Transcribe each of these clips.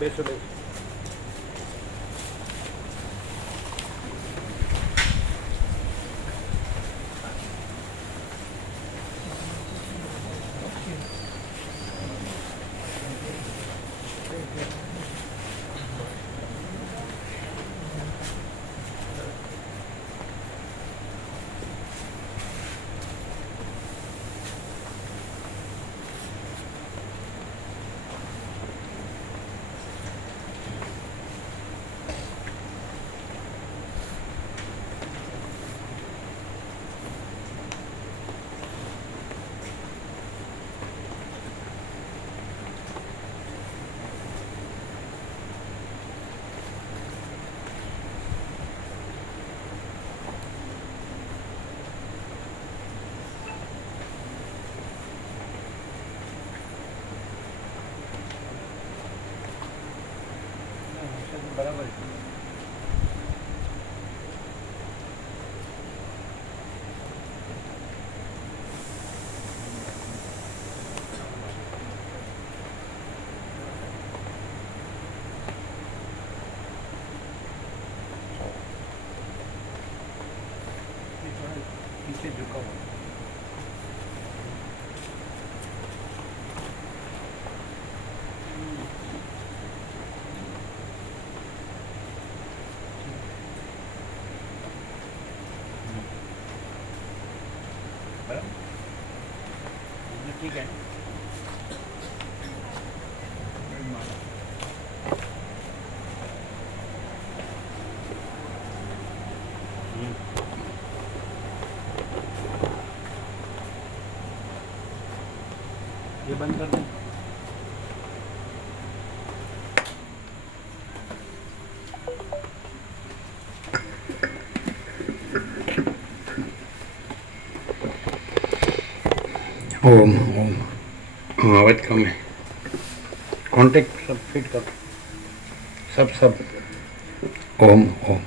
બેસો બેસો. બરાબર છે. पीछे झुका हुआ ठीक है. ये बंद कर दें. ओम ओम. हाँ आवाज कम है. कॉन्टेक्ट सब फिट कर. सब सब. ओम ओम.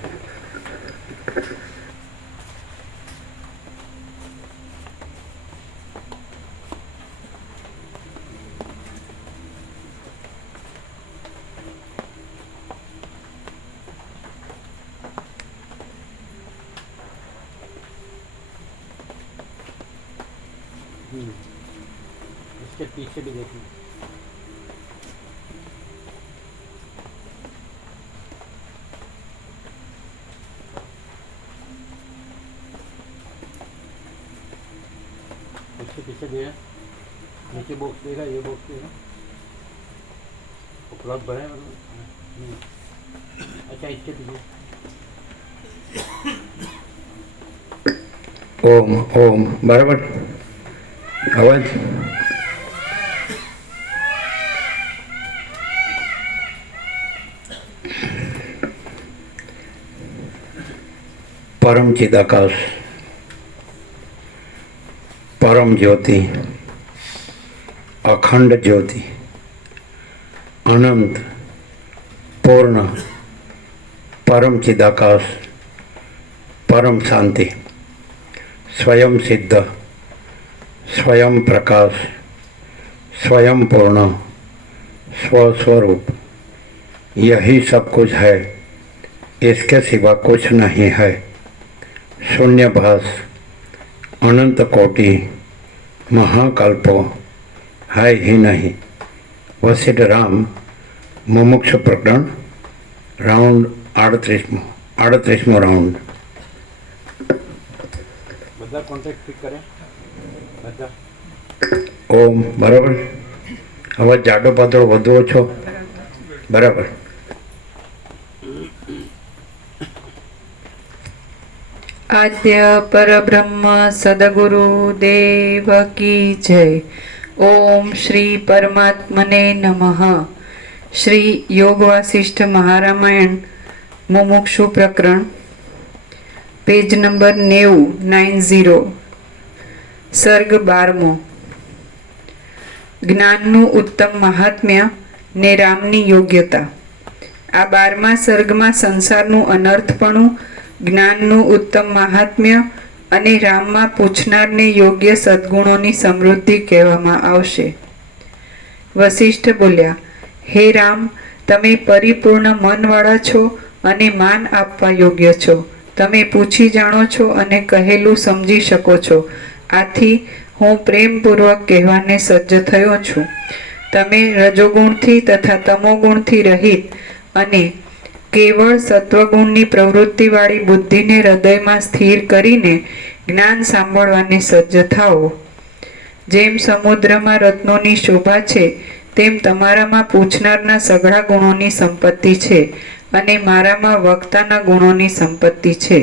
इसके पीछे भी देखिए. इसके पीछे भी है. नीचे बॉक्स देगा, ये बॉक्स देगा. वो प्लग भरे मतलब. अच्छा इसके पीछे. ओम ओम. बराबर आवाज. परम चिदाकाश, परम ज्योति, अखंड ज्योति, अनंत पूर्ण परम चिदाकाश, परम शांति, स्वयं सिद्ध, स्वयं प्रकाश, स्वयं पूर्ण, स्वस्वरूप, यही सब कुछ है. इसके सिवा कुछ नहीं है. शून्यभास, अनंत कोटि, महाकल्पो है ही नहीं. वशिष्ठ राम मुमुक्षु प्रकरण राउंड 38मो राउंड. બધા કોન્ટેક્ટ ફિટ કરે બધા. ઓમ. બરાબર. હવે જાડો પાતળો વધુ ઓછો. બરાબર. आद्य परब्रह्म सद्गुरु देव की जय. ओम श्री परमात्मने नमः. श्री योग वासिष्ठ महारामायण मुमुक्षु प्रकरण पेज नंबर 90 सर्ग 12. જ્ઞાનનું ઉત્તમ મહાત્મ્ય ને રામની યોગ્યતા. આ 12મા સર્ગમાં સંસારનું અનર્થપણું, જ્ઞાનનું ઉત્તમ મહાત્મ્ય અને રામમાં પૂછનારને યોગ્ય સદ્ગુણોની સમૃદ્ધિ કહેવામાં આવશે. વશિષ્ઠ બોલ્યા, હે રામ, તમે પરિપૂર્ણ મનવાળા છો અને માન આપવા યોગ્ય છો. તમે પૂછી જાણો છો અને કહેલું સમજી શકો છો. આથી હું પ્રેમપૂર્વક કહેવાને સજ્જ થયો છું. તમે રજોગુણથી તથા તમોગુણથી રહિત અને કેવળ સત્વગુણની પ્રવૃત્તિવાળી બુદ્ધિને હૃદયમાં સ્થિર કરીને જ્ઞાન સાંભળવાને સજ્જ થાઓ. જેમ સમુદ્રમાં રત્નોની શોભા છે તેમ તમારામાં પૂછનારના સઘળા ગુણોની સંપત્તિ છે અને મારામાં વક્તાના ગુણોની સંપત્તિ છે.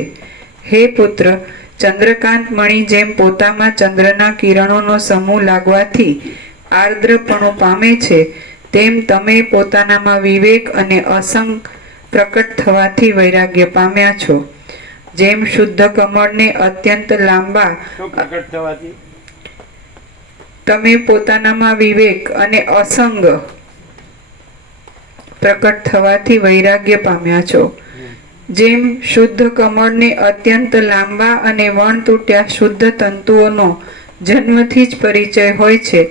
હે પુત્ર, ચંદ્રકાંત મણિ જેમ પોતામાં ચંદ્રના કિરણોનો સમૂહ લાગવાથી આર્દ્રપણું પામે છે, તેમ તમે પોતાનામાં વિવેક અને અસંગ પ્રકટ થવાથી વૈરાગ્ય પામ્યા છો. જેમ શુદ્ધ કમળને અત્યંત લાંબા શું પ્રકટ થવાથી? તમે પોતાનામાં વિવેક અને અસંગ પ્રકટ થવાથી વૈરાગ્ય પામ્યા છો. જેમ શુદ્ધ કમળને અત્યંત લાંબા અને વણ તૂટ્યા શુદ્ધ તંતુઓનો જન્મથી જ પરિચય હોય છે,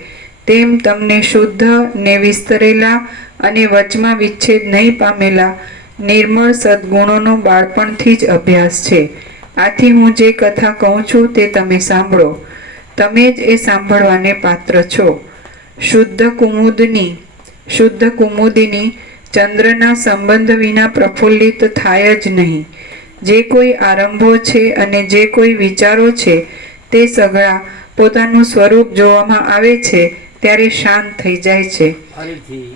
તેમ તમને શુદ્ધ ને વિસ્તરેલા અને વચમાં વિચ્છેદ નહીં પામેલા નિર્મળ સદ્ગુણોનો બાળપણથી જ અભ્યાસ છે. આથી હું જે કથા કહું છું તે તમે સાંભળો. તમે જ એ સાંભળવાને પાત્ર છો. શુદ્ધ કુમુદિની ચંદ્રના સંબંધ વિના પ્રફુલ્લિત થાય જ નહીં. જે કોઈ આરંભો છે અને જે કોઈ વિચારો છે તે સઘળા પોતાનું સ્વરૂપ જોવામાં આવે છે ત્યારે શાંત થઈ જાય છે. ફરીથી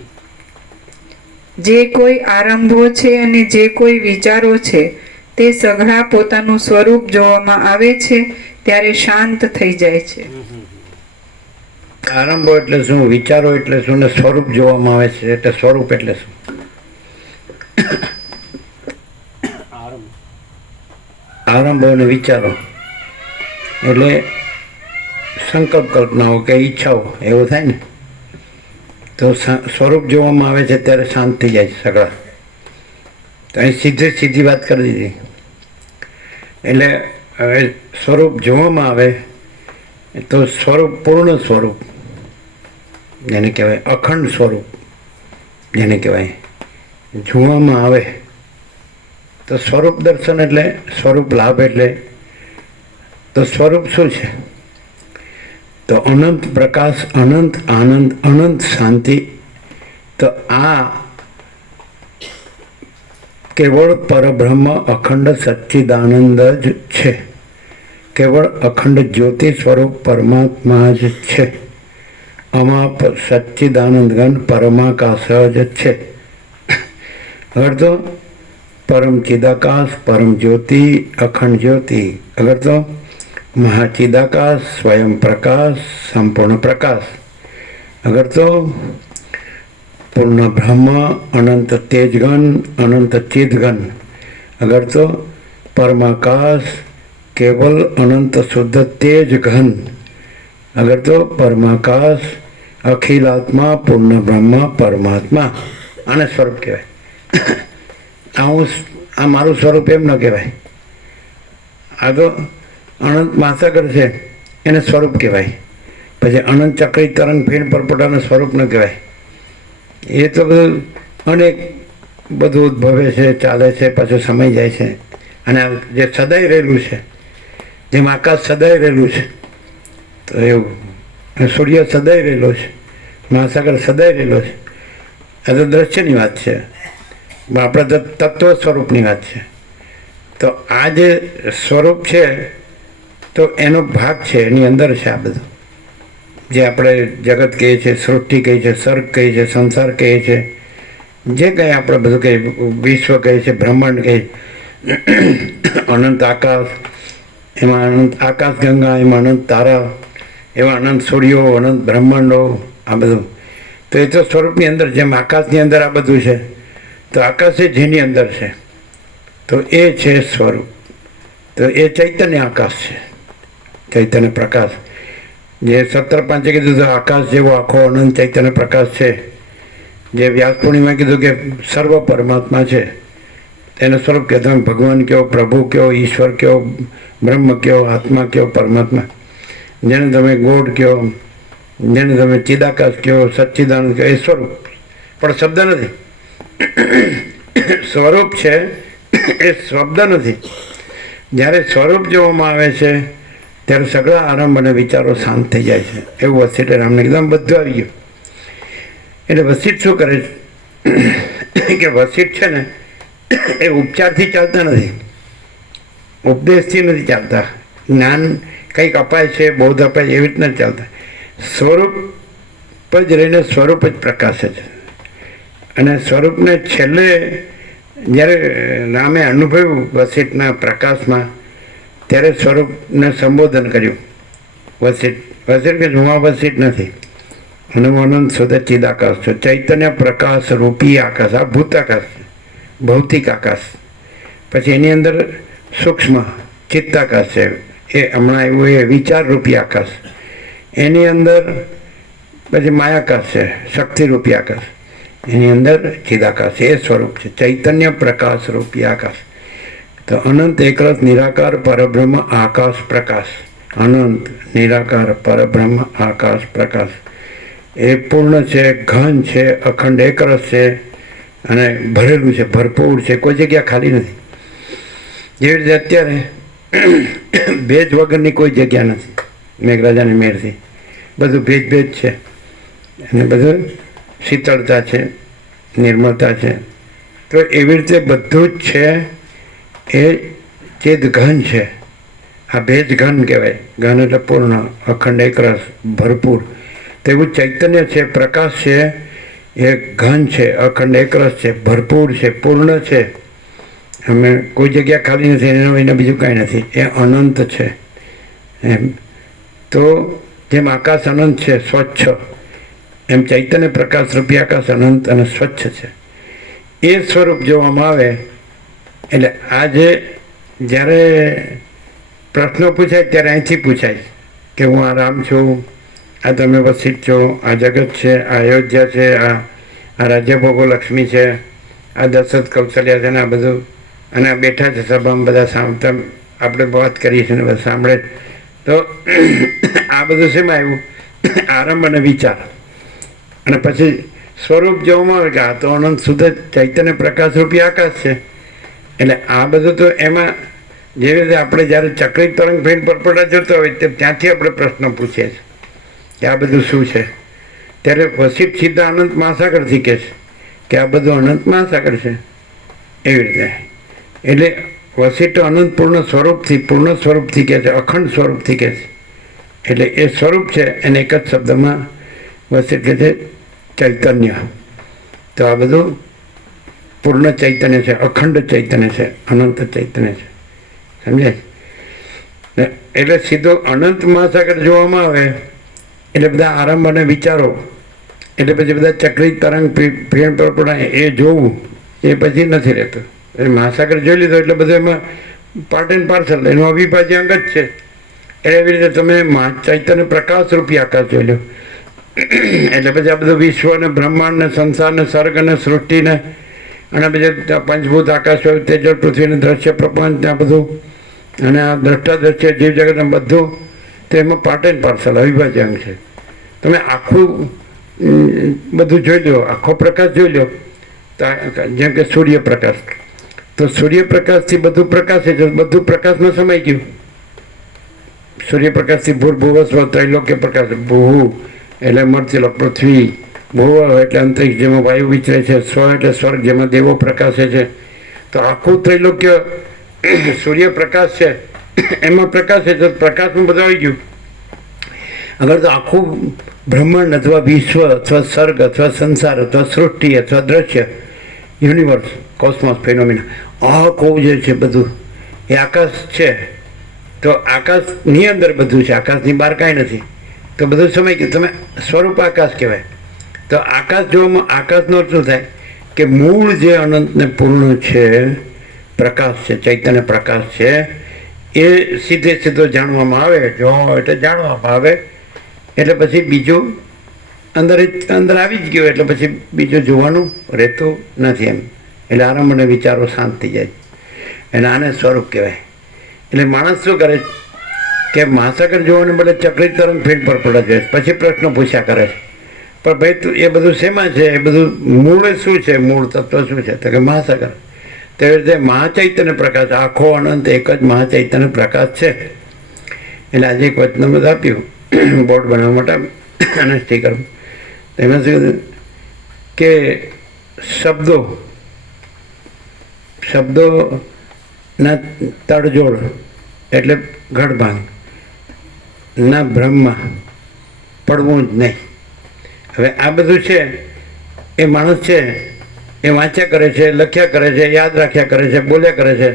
જે કોઈ આરંભો છે અને જે કોઈ વિચારો છે તે સઘળા પોતાનું સ્વરૂપ જોવામાં આવે છે ત્યારે શાંત થઈ જાય છે. આરંભો એટલે શું, વિચારો એટલે શું, ને સ્વરૂપ જોવામાં આવે છે એટલે સ્વરૂપ એટલે શું? આરંભ આરંભો અને વિચારો એટલે સંકલ્પ કલ્પનાઓ કે ઈચ્છાઓ એવું થાય ને, તો સ્વરૂપ જોવામાં આવે છે ત્યારે શાંત થઈ જાય છે સગળા. તો અહીં સીધી વાત કરી દીધી. એટલે હવે સ્વરૂપ જોવામાં આવે તો સ્વરૂપ પૂર્ણ સ્વરૂપ જેને કહેવાય, અખંડ સ્વરૂપ જેને કહેવાય, જોવામાં આવે તો સ્વરૂપ દર્શન એટલે સ્વરૂપ લાભ. એટલે તો સ્વરૂપ શું છે? તો અનંત પ્રકાશ, અનંત આનંદ, અનંત શાંતિ. તો આ કેવળ પરબ્રહ્મ અખંડ સચ્ચિદાનંદ જ છે. કેવળ અખંડ જ્યોતિ સ્વરૂપ પરમાત્મા જ છે. અમાપ સચ્ચિદાનંદ ઘન પરમાકાશ જ છે. અગર તો પરમ ચિદાકાશ, પરમ જ્યોતિ, અખંડ જ્યોતિ. અગર તો મહાચિદાકાશ, સ્વયં પ્રકાશ, સંપૂર્ણ પ્રકાશ. અગર તો પૂર્ણ બ્રહ્મ, અનંત તેજઘન, અનંત ચિદઘન. અગર તો પરમાકાશ, કેવલ અનંત શુદ્ધ તેજ ઘન. અગર તો પરમાકાશ, અખિલાત્મા, પૂર્ણ બ્રહ્મ, પરમાત્મા. આને સ્વરૂપ કહેવાય. આ મારું સ્વરૂપ એમ ન કહેવાય. આ તો અનંત મહાસાગર છે એને સ્વરૂપ કહેવાય. પછી અનંત ચક્રી તરંગ ફીણ પરપોટાનું સ્વરૂપ ન કહેવાય. એ તો બધું અનેક બધું ઉદ્ભવે છે, ચાલે છે, પાછું સમય જાય છે. અને જે સદાય રહેલું છે, જેમ આકાશ સદાય રહેલું છે, તો એવું સૂર્ય સદાય રહેલો છે, મહાસાગર સદાય રહેલો છે. આ તો દ્રશ્યની વાત છે, આપણે તો તત્વ સ્વરૂપની વાત છે. તો આ જે સ્વરૂપ છે તો એનો ભાગ છે, એની અંદર છે આ બધું જે આપણે જગત કહીએ છીએ, સૃષ્ટિ કહીએ છીએ, સર્ગ કહીએ છીએ, સંસાર કહીએ છીએ, જે કંઈ આપણે બધું કહીએ, વિશ્વ કહીએ છીએ, બ્રહ્માંડ કહીએ, અનંત આકાશ, એમાં અનંત આકાશ ગંગા, એમાં અનંત તારા, એવા અનંત સૂર્યો, અનંત બ્રહ્માંડો, આ બધું. તો એ તો સ્વરૂપની અંદર, જેમ આકાશની અંદર આ બધું છે, તો આકાશ એ જેની અંદર છે તો એ છે સ્વરૂપ. તો એ ચૈતન્ય આકાશ છે, ચૈતન્ય પ્રકાશ. જે 17.5 કીધું તો આકાશ જેવો આખો અનંત ચૈતન્ય પ્રકાશ છે. જે વ્યાસ પૂર્ણિમા કીધું કે સર્વ પરમાત્મા છે, તેનું સ્વરૂપ કહે. તમે ભગવાન કહો, પ્રભુ કહો, ઈશ્વર કહો, બ્રહ્મ કહો, આત્મા કહો, પરમાત્મા, જેને તમે ગોડ કહો, જેને તમે ચિદાકાશ કહો, સચ્ચિદાનંદ કહો, એ સ્વરૂપ પણ શબ્દ નથી. સ્વરૂપ છે એ શબ્દ નથી. જ્યારે સ્વરૂપ જોવામાં આવે છે ત્યારે સગળા આરંભ અને વિચારો શાંત થઈ જાય છે. એવું વસીઠે રામને એકદમ બધું આવી ગયું. એટલે વસીઠ શું કરે છે કે વસીઠ છે ને એ ઉપચારથી ચાલતા નથી, ઉપદેશથી નથી ચાલતા, જ્ઞાન કંઈક અપાય છે, બોધ અપાય છે એવી રીતના જ ચાલતા. સ્વરૂપ જ રહીને સ્વરૂપ જ પ્રકાશે છે. અને સ્વરૂપને છેલ્લે જ્યારે રામે અનુભવ્યું વસીઠના પ્રકાશમાં ત્યારે સ્વરૂપને સંબોધન કર્યું. વસીઠ કે હું આ વસીઠ નથી, અને હું અનંત શુદ્ધ ચિદાકાશ છું, ચૈતન્ય પ્રકાશ રૂપી આકાશ. આ ભૂત આકાશ છે, ભૌતિક આકાશ. પછી એની અંદર સૂક્ષ્મ ચિત્તાકાશ છે, એ હમણાં આવ્યું એ વિચાર રૂપી આકાશ. એની અંદર પછી માયાકાશ છે, શક્તિરૂપી આકાશ. એની અંદર ચિદાકાશ, એ સ્વરૂપ છે, ચૈતન્ય પ્રકાશ રૂપી આકાશ. તો અનંત એકરસ નિરાકાર પરબ્રહ્મ આકાશ પ્રકાશ. અનંત નિરાકાર પરબ્રહ્મ આકાશ પ્રકાશ એ પૂર્ણ છે, ઘન છે, અખંડ એકરસ છે, અને ભરેલું છે, ભરપૂર છે, કોઈ જગ્યા ખાલી નથી. જેવી રીતે અત્યારે ભેજ વગરની કોઈ જગ્યા નથી. મેઘરાજાની મેળથી બધું ભેજ છે, અને બધું શીતળતા છે, નિર્મળતા છે. તો એવી રીતે બધું જ છે, એ ચેત ઘન છે. આ ભેજ ઘન કહેવાય. ઘન એટલે પૂર્ણ, અખંડ એકરસ, ભરપૂર. તો એવું ચૈતન્ય છે, પ્રકાશ છે, એ ઘન છે, અખંડ એકરસ છે, ભરપૂર છે, પૂર્ણ છે. અમે કોઈ જગ્યા ખાલી નથી, એના વિના બીજું કાંઈ નથી. એ અનંત છે એમ. તો જેમ આકાશ અનંત છે, સ્વચ્છ, એમ ચૈતન્ય પ્રકાશ રૂપી આકાશ અનંત અને સ્વચ્છ છે. એ સ્વરૂપ જોવામાં આવે એટલે આજે જ્યારે પ્રશ્નો પૂછાય ત્યારે અહીંથી પૂછાય કે હું આ રામ છું, આ તમે વસીઠ છો, આ જગત છે, આ અયોધ્યા છે, આ રાજ્યભોગો લક્ષ્મી છે, આ દશરથ કૌશલ્યા છે, ને આ બધું. અને આ બેઠા છે સભામાં બધા સાંભળતા, આપણે વાત કરીએ છીએ ને બધા સાંભળે. તો આ બધું શેમાં આવ્યું? આરંભ અને વિચાર. અને પછી સ્વરૂપ જોવામાં આવે કે આ તો અનંત શુદ્ધ ચૈતન્ય પ્રકાશ રૂપી આકાશ છે. એટલે આ બધું તો એમાં જેવી રીતે આપણે જ્યારે ચક્રી તરંગ ફેન પરપોટા જોતા હોય તે ત્યાંથી આપણે પ્રશ્ન પૂછીએ છીએ કે આ બધું શું છે. ત્યારે વસીઠ સીધા અનંત મહાસાગરથી કહે છે કે આ બધું અનંત મહાસાગર છે. એવી રીતે એટલે વસીઠ અનંત પૂર્ણ સ્વરૂપથી કહે છે, અખંડ સ્વરૂપથી કહે છે. એટલે એ સ્વરૂપ છે એને એક જ શબ્દમાં વસીઠ કહે છે ચૈતન્ય. તો આ બધું પૂર્ણ ચૈતન્ય છે, અખંડ ચૈતન્ય છે, અનંત ચૈતન્ય છે. સમજાય? એટલે સીધો અનંત મહાસાગર જોવામાં આવે એટલે બધા આરંભ અને વિચારો, એટલે પછી બધા ચક્રી તરંગ ફેણ પરપોટા એ જોવું એ પછી નથી રહેતું. એ મહાસાગર જોઈ લીધો એટલે બધું એમાં પાર્ટ એન્ડ પાર્સલ, એનું અવિભાજ્ય અંગ જ છે. એવી રીતે તમે ચૈતન્ય પ્રકાશ રૂપી આકાશ જોઈ લો એટલે પછી આ બધું વિશ્વ ને બ્રહ્માંડ ને સંસાર ને સર્ગ અને સૃષ્ટિને અને બીજા પંચભૂત આકાશ હોય, તેજ પૃથ્વીને દ્રશ્ય પ્રપંચ ને આ બધું, અને આ દ્રષ્ટા દ્રશ્ય જીવ જગત બધું, તો એમાં પાર્ટ એન્ડ પાર્સલ અવિભાજ્ય અંગ છે. તમે આખું બધું જોઈ લો, આખો પ્રકાશ જોઈ લો. તો જેમ કે સૂર્યપ્રકાશ, તો સૂર્યપ્રકાશથી બધું પ્રકાશ છે, બધું પ્રકાશમાં સમાઈ ગયું. સૂર્યપ્રકાશથી ભૂર્ભુવસ્વ ત્રૈલોક્ય પ્રકાશ, ભૂ એટલે મળતી પૃથ્વી, ભૂવ એટલે અંતરિક્ષ જેમાં વાયુ વિચરે છે, સ્વ એટલે સ્વર્ગ જેમાં દેવો પ્રકાશે છે. તો આખું ત્રૈલોક્ય સૂર્યપ્રકાશ છે, એમાં પ્રકાશ છે, તો પ્રકાશમાં બધું આવી ગયું. અગર તો આખું બ્રહ્માંડ અથવા વિશ્વ અથવા સર્ગ અથવા સંસાર અથવા સૃષ્ટિ અથવા દ્રશ્ય, યુનિવર્સ, કોસ્મોસ, ફેનોમિના, આખું જે છે બધું એ આકાશ છે. તો આકાશની અંદર બધું છે, આકાશની બહાર કાંઈ નથી. તો બધું સમય કે તમે સ્વરૂપ આકાશ કહેવાય. તો આકાશ જોવામાં આકાશનો શું થાય કે મૂળ જે અનંતને પૂર્ણ છે, પ્રકાશ છે, ચૈતન્ય પ્રકાશ છે, એ સીધો જાણવામાં આવે. જો એટલે જાણવામાં આવે એટલે પછી બીજું અંદર આવી જ ગયું, એટલે પછી બીજું જોવાનું રહેતું નથી એમ. એટલે આરંભ અને વિચારો શાંત થઈ જાય. એને આને સ્વરૂપ કહેવાય. એટલે માણસ શું કરે કે મહાસાગર જોવાને બદલે ચક્રી તરંગ ફીણ પર પડે છે, પછી પ્રશ્નો પૂછ્યા કરે છે. પણ ભાઈ તું એ બધું શેમાં છે? એ બધું મૂળ શું છે? મૂળ તત્વ શું છે? તો કે મહાસાગર. તેવી રીતે મહાચૈતન્ય પ્રકાશ, આખો અનંત એક જ મહાચૈતન્ય પ્રકાશ છે. એટલે આજે એક વચનામૃત આપ્યું બોર્ડ બનાવવા માટે અને સ્ટીકર. એમાં શું કીધું કે શબ્દોના તડજોડ એટલે ઘડભાંગ ના બ્રહ્મમાં પડવું જ નહીં. હવે આ બધું છે એ માણસ છે એ વાંચ્યા કરે છે, લખ્યા કરે છે, યાદ રાખ્યા કરે છે, બોલ્યા કરે છે.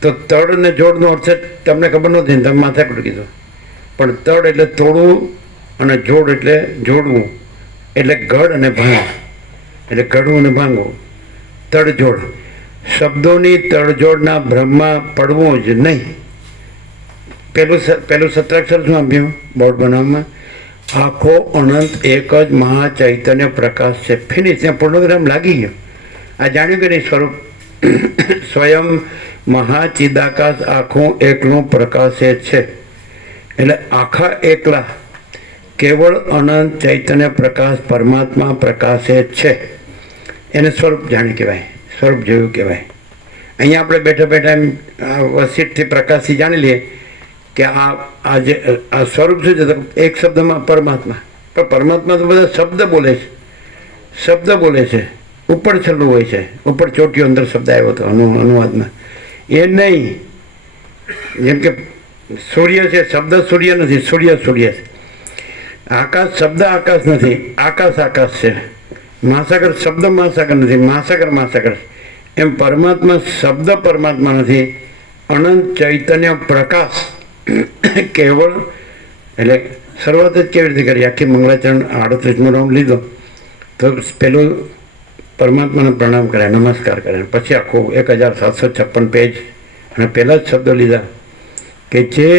તો તડ અને જોડનો અર્થ તમને ખબર નહોતી ને તમે માથાકૂટ કીધું. પણ તડ એટલે તોડવું અને જોડ એટલે જોડવું, એટલે ઘડ અને ભાંગ એટલે ઘડવું અને ભાંગવું. તડજોડ શબ્દોની તડજોડના બ્રહ્મમાં પડવું જ નહીં. પેલું સત્રાક્ષર શું આપ્યું બોર્ડ બનાવવામાં? આખો અનંત એક જ મહાચૈતન્ય પ્રકાશ છે. ફિનિશ. ત્યાં પૂર્ણવિરામ લાગી ગયો. આ જાણ્યું કે નહીં? સ્વરૂપ સ્વયં મહાચિદાકાશ આખું એકલું પ્રકાશે છે. એટલે આખા એકલા કેવળ અનંત ચૈતન્ય પ્રકાશ પરમાત્મા પ્રકાશે છે. એને સ્વરૂપ જાણી કહેવાય, સ્વરૂપ જોયું કહેવાય. અહીંયા આપણે બેઠા બેઠા એમ વસીટથી પ્રકાશથી જાણી લઈએ કે આ જે આ સ્વરૂપ શું છે? એક શબ્દમાં પરમાત્મા. પણ પરમાત્મા તો બધા શબ્દ બોલે છે, શબ્દ બોલે છે. ઉપર છેલ્લું હોય છે, ઉપર ચોટીઓ અંદર શબ્દ આવ્યો હતો અનુવાદમાં. એ નહીં. જેમ કે સૂર્ય છે, શબ્દ સૂર્ય નથી, સૂર્ય સૂર્ય છે. આકાશ શબ્દ આકાશ નથી, આકાશ આકાશ છે. મહાસાગર શબ્દ મહાસાગર નથી, મહાસાગર મહાસાગર. એમ પરમાત્મા શબ્દ પરમાત્મા નથી, અનંત ચૈતન્ય પ્રકાશ કેવળ. એટલે શરૂઆત જ કેવી રીતે કરી? આખી મંગળાચરણ 38મો રાઉન્ડ લીધો તો પેલું પરમાત્માને પ્રણામ કર્યા, નમસ્કાર કર્યા. પછી આખું 1756 પેજ અને પહેલાં જ શબ્દો લીધા કે જે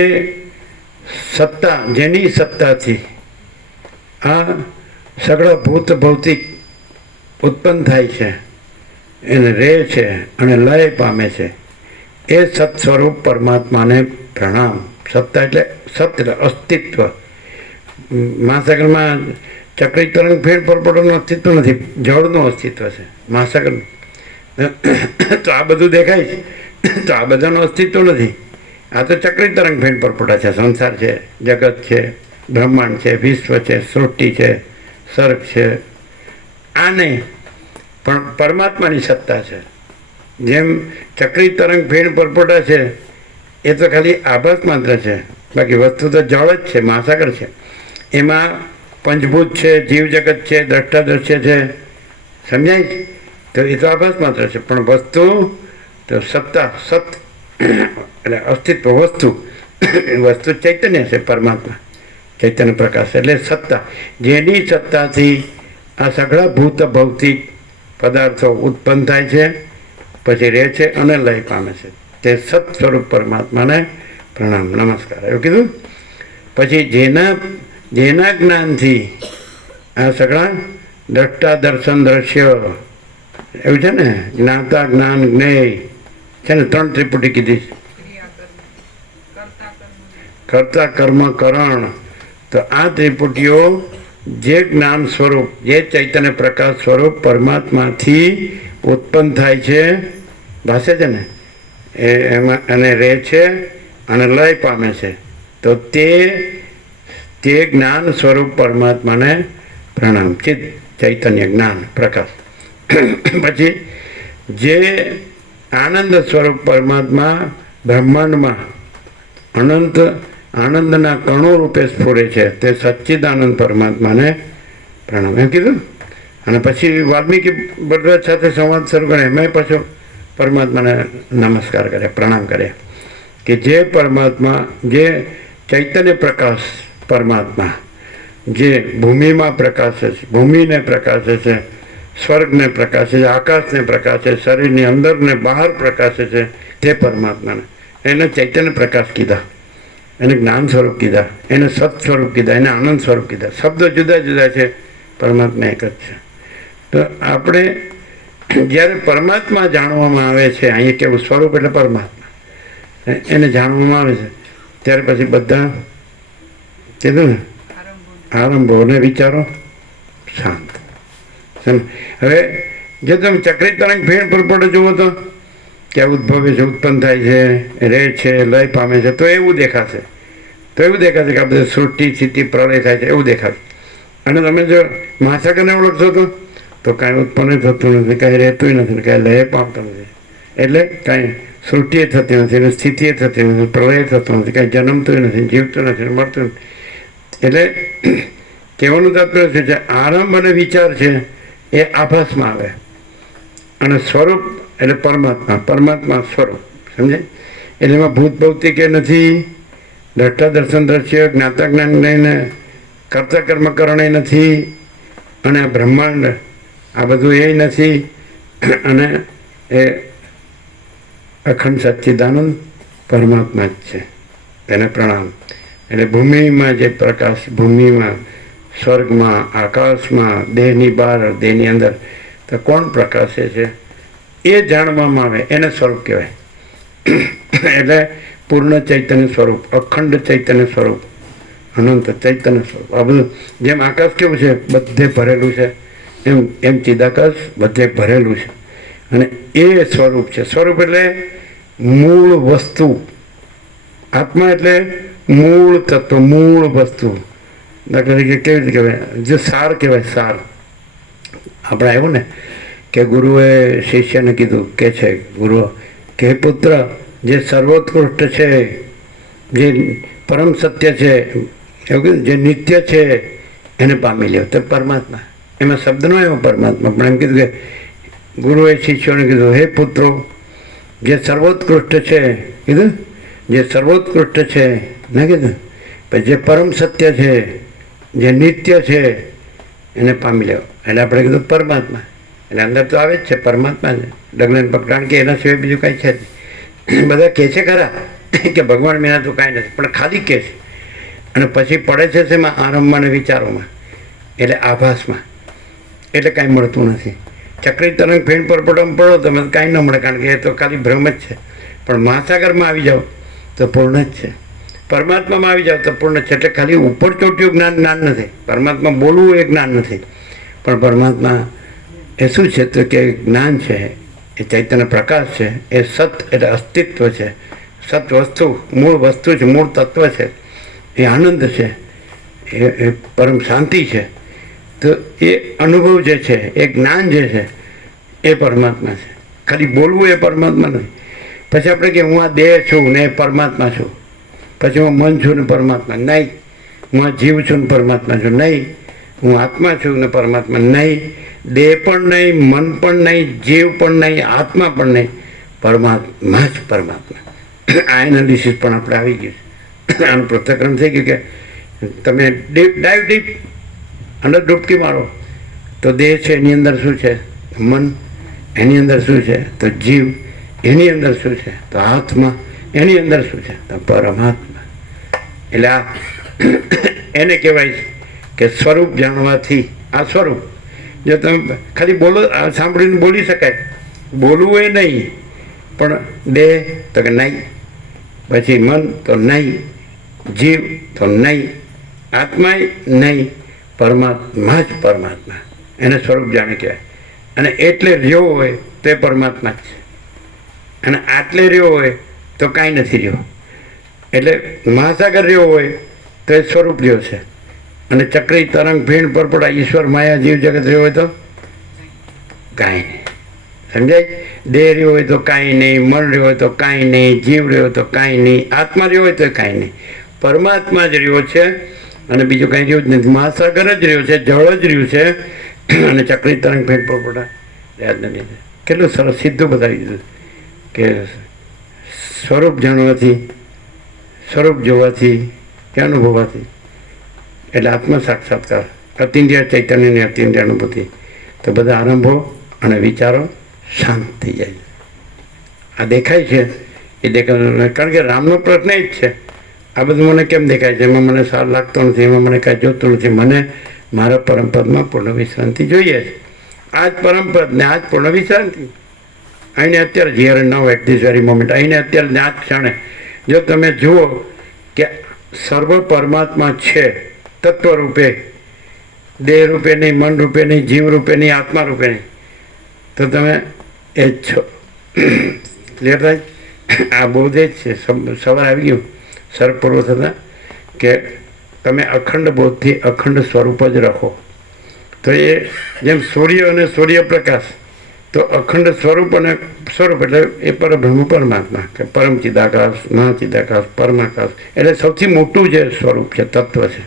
સત્તા, જેની સત્તાથી આ સગળા ભૂત ભૌતિક ઉત્પન્ન થાય છે, એને રહે છે અને લય પામે છે, એ સત સ્વરૂપ પરમાત્માને પ્રણામ. સત્તા એટલે સત્ય એટલે અસ્તિત્વ. મહાસાગરમાં ચક્રી તરંગ ફેર પરપોટાનું અસ્તિત્વ નથી, જળનું અસ્તિત્વ છે મહાસાગરનું. તો આ બધું દેખાય છે, તો આ બધાનું અસ્તિત્વ નથી. આ તો ચક્રી તરંગ ફેર પરપોટા છે. સંસાર છે, જગત છે, બ્રહ્માંડ છે, વિશ્વ છે, સૃષ્ટિ છે, સર્ગ છે. આ નહીં, પણ પરમાત્માની સત્તા છે. જેમ ચક્રી તરંગ ફેર પરપોટા છે એ તો ખાલી આભાસ માત્ર છે, બાકી વસ્તુ તો જળ જ છે, મહાસાગર છે. એમાં પંચભૂત છે, જીવ જગત છે, દ્રષ્ટા દ્રશ્ય છે, સમજાય? તો એ તો આભાસ માત્ર છે. પણ વસ્તુ તો સત્તા, સત એટલે અસ્તિત્વ, વસ્તુ વસ્તુ ચૈતન્ય છે, પરમાત્મા ચૈતન્ય પ્રકાશ એટલે સત્તા. જેની સત્તાથી આ સઘળા ભૂત ભૌતિક પદાર્થો ઉત્પન્ન થાય છે, પછી રહે છે અને લય પામે છે. તે સત સ્વરૂપ પરમાત્માને પ્રણામ, નમસ્કાર. એવું કીધું. પછી જેના જ્ઞાનથી આ સગળા દ્રષ્ટા દર્શન દ્રશ્ય એવું છે ને, જ્ઞાતા જ્ઞાન જ્ઞેય છે ને, 3 ત્રિપુટી કીધી. કર્તા કર્મ કરણ. તો આ ત્રિપુટીઓ જે જ્ઞાન સ્વરૂપ, જે ચૈતન્ય પ્રકાશ સ્વરૂપ પરમાત્માથી ઉત્પન્ન થાય છે, ભાષે છે ને, એમાં અને રહે છે અને લય પામે છે. તો તે જ્ઞાન સ્વરૂપ પરમાત્માને પ્રણામ. ચિત્ત ચૈતન્ય જ્ઞાન પ્રકાશ. પછી જે આનંદ સ્વરૂપ પરમાત્મા બ્રહ્માંડમાં અનંત આનંદના કણો રૂપે સ્ફુરે છે, તે સચ્ચિદાનંદ પરમાત્માને પ્રણામ. એમ કીધું. અને પછી વાલ્મીકી ભરદ્વાજ સાથે સંવાદ શરૂ કરે, એમાં પાછો પરમાત્માને નમસ્કાર કરે, પ્રણામ કરે કે જે પરમાત્મા, જે ચૈતન્ય પ્રકાશ પરમાત્મા જે ભૂમિમાં પ્રકાશે છે, ભૂમિને પ્રકાશે છે, સ્વર્ગને પ્રકાશે છે, આકાશને પ્રકાશે છે, શરીરની અંદર ને બહાર પ્રકાશે છે, તે પરમાત્માને એને ચૈતન્ય પ્રકાશ કીધા, એને જ્ઞાન સ્વરૂપ કીધા, એને સત સ્વરૂપ કીધા, એને આનંદ સ્વરૂપ કીધા. શબ્દો જુદા જુદા છે, પરમાત્મા એક જ છે. તો આપણે જ્યારે પરમાત્મા જાણવામાં આવે છે, અહીંયા કેવું સ્વરૂપ એટલે પરમાત્મા, એને જાણવામાં આવે છે, ત્યારે પછી બધા કીધું ને આરંભો અને વિચારો શાંત. હવે જો તમે ચક્રી તરંગ ફેણ પરપોટો જુઓ તો કે ઉદ્ભવે છે, ઉત્પન્ન થાય છે, રહે છે, લય પામે છે, તો એવું દેખાશે. તો એવું દેખાશે કે આ બધું સૃષ્ટિ સ્થિતિ પ્રલય થાય છે એવું દેખાશે. અને તમે જો મહાસાગરને ઓળખશો તો કાંઈ ઉત્પન્ન થતું નથી, કાંઈ રહેતું નથી, કાંઈ લય પામતું નથી. એટલે કાંઈ સૃષ્ટિ થતી નથી, અને સ્થિતિ થતી નથી, પ્રલય થતો નથી, કાંઈ જન્મતું નથી, જીવતું નથી, મળતું નથી. એટલે કહેવાનું તાત્પર્ય શું છે? આરંભ અને વિચાર છે એ આભાસમાં આવે, અને સ્વરૂપ એટલે પરમાત્મા, પરમાત્મા સ્વરૂપ. સમજે? એટલે એમાં ભૂત ભૌતિક એ નથી, દ્રષ્ટા દર્શન દ્રશ્ય, જ્ઞાતા જ્ઞાન કર્તા કર્મ કરણ એ નથી, અને આ બ્રહ્માંડ આ બધું એ નથી, અને એ અખંડ સચ્ચિદાનંદ પરમાત્મા જ છે. તેને પ્રણામ. એટલે ભૂમિમાં જે પ્રકાશ, ભૂમિમાં, સ્વર્ગમાં, આકાશમાં, દેહની બહાર, દેહની અંદર, તો કોણ પ્રકાશે છે એ જાણવામાં આવે, એને સ્વરૂપ કહેવાય. એટલે પૂર્ણ ચૈતન્ય સ્વરૂપ, અખંડ ચૈતન્ય સ્વરૂપ, અનંત ચૈતન્ય સ્વરૂપ. આ બધું જેમ આકાશ કેવું છે બધે ભરેલું છે, એમ ચિદાકાશ બધે ભરેલું છે, અને એ સ્વરૂપ છે. સ્વરૂપ એટલે મૂળ વસ્તુ. આત્મા એટલે મૂળ તત્વ, મૂળ વસ્તુ. દાખલા તરીકે કેવી રીતે કહેવાય? જે સાર કહેવાય, સાર. આપણે આવ્યું ને કે ગુરુએ શિષ્યને કીધું, કે છે ગુરુ કે પુત્ર, જે સર્વોત્કૃષ્ટ છે, જે પરમ સત્ય છે, એવું કીધું, જે નિત્ય છે એને પામી લ્યો. તો પરમાત્મા, એમાં શબ્દનો એવો પરમાત્મા, પણ એમ કીધું કે ગુરુએ શિષ્યોને કીધું, હે પુત્રો, જે સર્વોત્કૃષ્ટ છે, કીધું જે સર્વોત્કૃષ્ટ છે, ના કીધું, પછી જે પરમ સત્ય છે, જે નિત્ય છે એને પામી લેવો. એટલે આપણે કીધું પરમાત્મા. એટલે અંદર તો આવે જ છે, પરમાત્મા છે, ડગલન પકડાણ, કે એના સિવાય બીજું કાંઈ છે જ નહીં. બધા કહે છે ખરા કે ભગવાન મેના તો કાંઈ નથી, પણ ખાલી કહે છે. અને પછી પડે છે શેમાં? આરંભમાં અને વિચારોમાં, એટલે આભાસમાં. એટલે કાંઈ મળતું નથી. ચક્રી તરંગ ફેણ પરપોટામાં પડો તમે, કાંઈ ન મળે, કારણ કે એ તો ખાલી ભ્રમ જ છે. પણ મહાસાગરમાં આવી જાઓ તો પૂર્ણ જ છે. પરમાત્મામાં આવી જાઓ તો પૂર્ણ છે. એટલે ખાલી ઉપર ચોટ્યું જ્ઞાન નથી. પરમાત્મા બોલવું એ જ્ઞાન નથી, પણ પરમાત્મા એ શું છે? તો કે જ્ઞાન છે, એ ચૈતન્ય પ્રકાશ છે, એ સત એટલે અસ્તિત્વ છે, સત વસ્તુ, મૂળ વસ્તુ છે, મૂળ તત્વ છે, એ આનંદ છે, એ પરમ શાંતિ છે. તો એ અનુભવ જે છે, એ જ્ઞાન જે છે, એ પરમાત્મા છે. ખાલી બોલવું એ પરમાત્મા નથી. પછી આપણે કે હું આ દેહ છું ને પરમાત્મા છું, પછી હું મન છું ને પરમાત્મા નહીં, હું આ જીવ છું ને પરમાત્મા છું નહીં, હું આત્મા છું ને પરમાત્મા નહીં, દેહ પણ નહીં, મન પણ નહીં, જીવ પણ નહીં, આત્મા પણ નહીં, પરમાત્મા જ પરમાત્મા. આ એનાલિસિસ પણ આપણે આવી ગયું છે. આનું પૃથ્થકરણ થઈ ગયું કે તમે ડાઈવ ડીપ અંદર ડૂબકી મારો તો દેહ છે એની અંદર શું છે? મન. એની અંદર શું છે? તો જીવ. એની અંદર શું છે? તો આત્મા. એની અંદર શું છે? તો પરમાત્મા. એટલે આ એને કહેવાય કે સ્વરૂપ જાણવાથી, આ સ્વરૂપ જો તમે ખાલી બોલો, સાંભળીને બોલી શકાય, બોલવું એ નહીં, પણ દેહ તો કે નહીં, પછી મન તો નહીં, જીવ તો નહીં, આત્મા નહીં, પરમાત્મા જ પરમાત્મા. એને સ્વરૂપ જાણે કહેવાય. અને એટલે રહ્યો હોય તો એ પરમાત્મા જ છે, અને આટલે રહ્યો હોય તો કાંઈ નથી રહ્યો. એટલે મહાસાગર રહ્યો હોય તો એ સ્વરૂપ રહ્યો છે, અને ચક્રી તરંગ ફીણ પરપોટા ઈશ્વર માયા જીવ જગત રહ્યો હોય તો કાંઈ નહીં. સમજાય? દેહ રહ્યો હોય તો કાંઈ નહીં, મન રહ્યો હોય તો કાંઈ નહીં, જીવ રહ્યો તો કાંઈ નહીં, આત્મા રહ્યો હોય તો કાંઈ નહીં. પરમાત્મા જ રહ્યો છે, અને બીજું કાંઈ રહ્યું જ નથી. મહાસાગર જ રહ્યો છે, જળ જ રહ્યું છે, અને ચક્રી તરંગ ફીણ પરપોટા યાદ નથી. કેટલું સરસ સીધું બતાવી દીધું કે સ્વરૂપ જાણવાથી, સ્વરૂપ જોવાથી કે અનુભવવાથી, એટલે આત્મ સાક્ષાત્કાર, અતિન્દ્રિય ચૈતન્યની અતિન્દ્રિય અનુભૂતિ, તો બધા આરંભો અને વિચારો શાંત થઈ જાય. આ દેખાય છે એ દેખાય, કારણ કે રામનો પ્રશ્ન જ છે, આ બધું મને કેમ દેખાય છે, એમાં મને સાર લાગતો નથી, એમાં મને કાંઈ જોતું નથી, મને મારા પરમપદમાં પૂર્ણ વિશ્રાંતિ જોઈએ છે. આ જ પરમપદ ને આ જ પૂર્ણ વિશ્રાંતિ. અહીંને અત્યારે here and now at this very moment, અહીંને અત્યારે આ જ ક્ષણે જો તમે જુઓ કે સર્વ પરમાત્મા છે તત્વરૂપે, દેહ રૂપે નહીં, મન રૂપે નહીં, જીવ રૂપે નહીં, આત્મા રૂપે નહીં, તો તમે એ જ છો. ક્લિયર થાય? આ બોધ જ છે. સવાર આવી ગયું સર્પ પૂર્વ થતાં કે તમે અખંડ બોધથી અખંડ સ્વરૂપ જ રાખો. તો એ જેમ સૂર્ય અને સૂર્યપ્રકાશ, તો અખંડ સ્વરૂપ અને સ્વરૂપ એટલે એ પરબ્રહ્મ પરમાત્મા કે પરમ ચિદાકાશ, મહાચિદાકાશ, પરમાકાશ એટલે સૌથી મોટું જે સ્વરૂપ છે, તત્વ છે,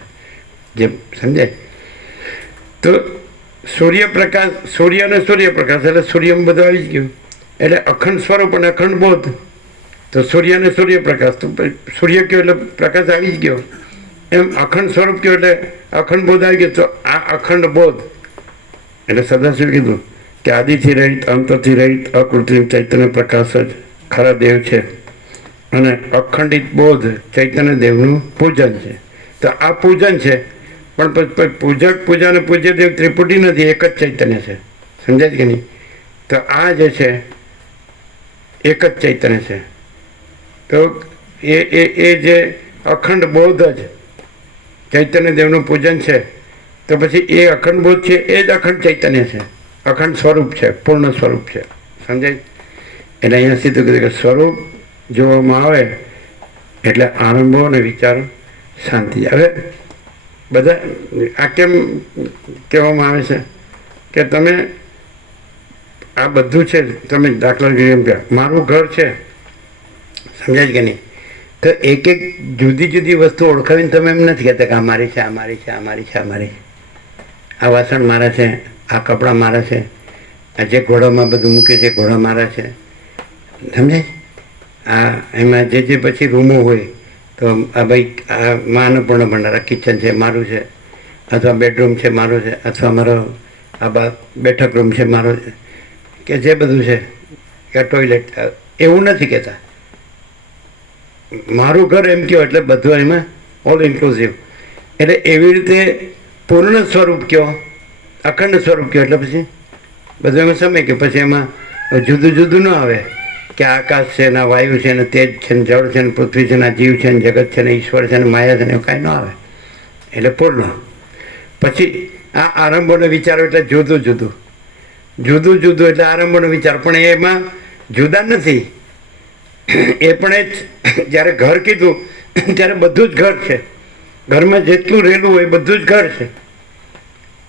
જે સમજાય. તો સૂર્યપ્રકાશ, સૂર્ય અને સૂર્યપ્રકાશ એટલે સૂર્યમાં બધું આવી જ ગયું. એટલે અખંડ સ્વરૂપ અને અખંડ બોધ, તો સૂર્ય અને સૂર્યપ્રકાશ, તો સૂર્ય કયો એટલે પ્રકાશ આવી જ ગયો. એમ અખંડ સ્વરૂપ કયો એટલે અખંડ બોધ આવી ગયો. તો આ અખંડ બોધ એટલે સદાશિવ કીધું કે આદિથી રહિત, અંતથી રહિત, અકૃત્રિમ ચૈતન્ય પ્રકાશ જ ખરા દેવ છે. અને અખંડિત બોધ ચૈતન્ય દેવનું પૂજન છે. તો આ પૂજન છે, પણ પૂજક, પૂજા અને પૂજ્ય દેવ ત્રિપુટી નથી, એક જ ચૈતન્ય છે. સમજાય કે નહીં? તો આ જે છે એક જ ચૈતન્ય છે. તો એ જે અખંડ બોધ જ ચૈતન્ય દેવનું પૂજન છે, તો પછી એ અખંડ બોધ છે એ જ અખંડ ચૈતન્ય છે, અખંડ સ્વરૂપ છે, પૂર્ણ સ્વરૂપ છે. સમજાય? એટલે અહીંયા સીધું કીધું કે સ્વરૂપ જોવામાં આવે એટલે આરંભો અને વિચારો શાંતિ. હવે બધા આ કેમ કહેવામાં આવે છે કે તમે આ બધું છે, તમે દાખલા તરીકે મારું ઘર છે, સમજાય કે નહીં? તો એક એક જુદી જુદી વસ્તુ ઓળખાવીને તમે એમ નથી કહેતા કે આ મારી છે, આ મારી છે, આ મારી છે, આ મારી, આ વાસણ મારા છે, આ કપડાં મારા છે, આ જે ઘોડામાં બધું મૂક્યું છે ઘોડા મારા છે. સમજાય? આ એમાં જે પછી રૂમો હોય, તો આ ભાઈ આ અન્નપૂર્ણા ભંડારા કિચન છે મારું છે, અથવા બેડરૂમ છે મારો છે, અથવા મારો આ બેઠક રૂમ છે મારો છે, કે જે બધું છે કે ટોયલેટ, એવું નથી કહેતા. મારું ઘર એમ કહો એટલે બધું એમાં ઓલ ઇન્ક્લુઝિવ. એટલે એવી રીતે પૂર્ણ સ્વરૂપ કહો, અખંડ સ્વરૂપ કહો એટલે પછી બધું એમાં સમય કે પછી એમાં જુદું જુદું ન આવે કે આકાશ છે ને વાયુ છે ને તેજ છે ને જળ છે ને પૃથ્વી છે ને જીવ છે ને જગત છે ને ઈશ્વર છે ને માયા છે ને એવું કાંઈ ન આવે. એટલે પૂર્ણ. પછી આ આરંભોને વિચારો એટલે જુદું જુદું, જુદું જુદું એટલે આરંભોનો વિચાર, પણ એમાં જુદા નથી. એ પણ એ જ જ્યારે ઘર કીધું ત્યારે બધું જ ઘર છે. ઘરમાં જેટલું રહેલું હોય બધું જ ઘર છે.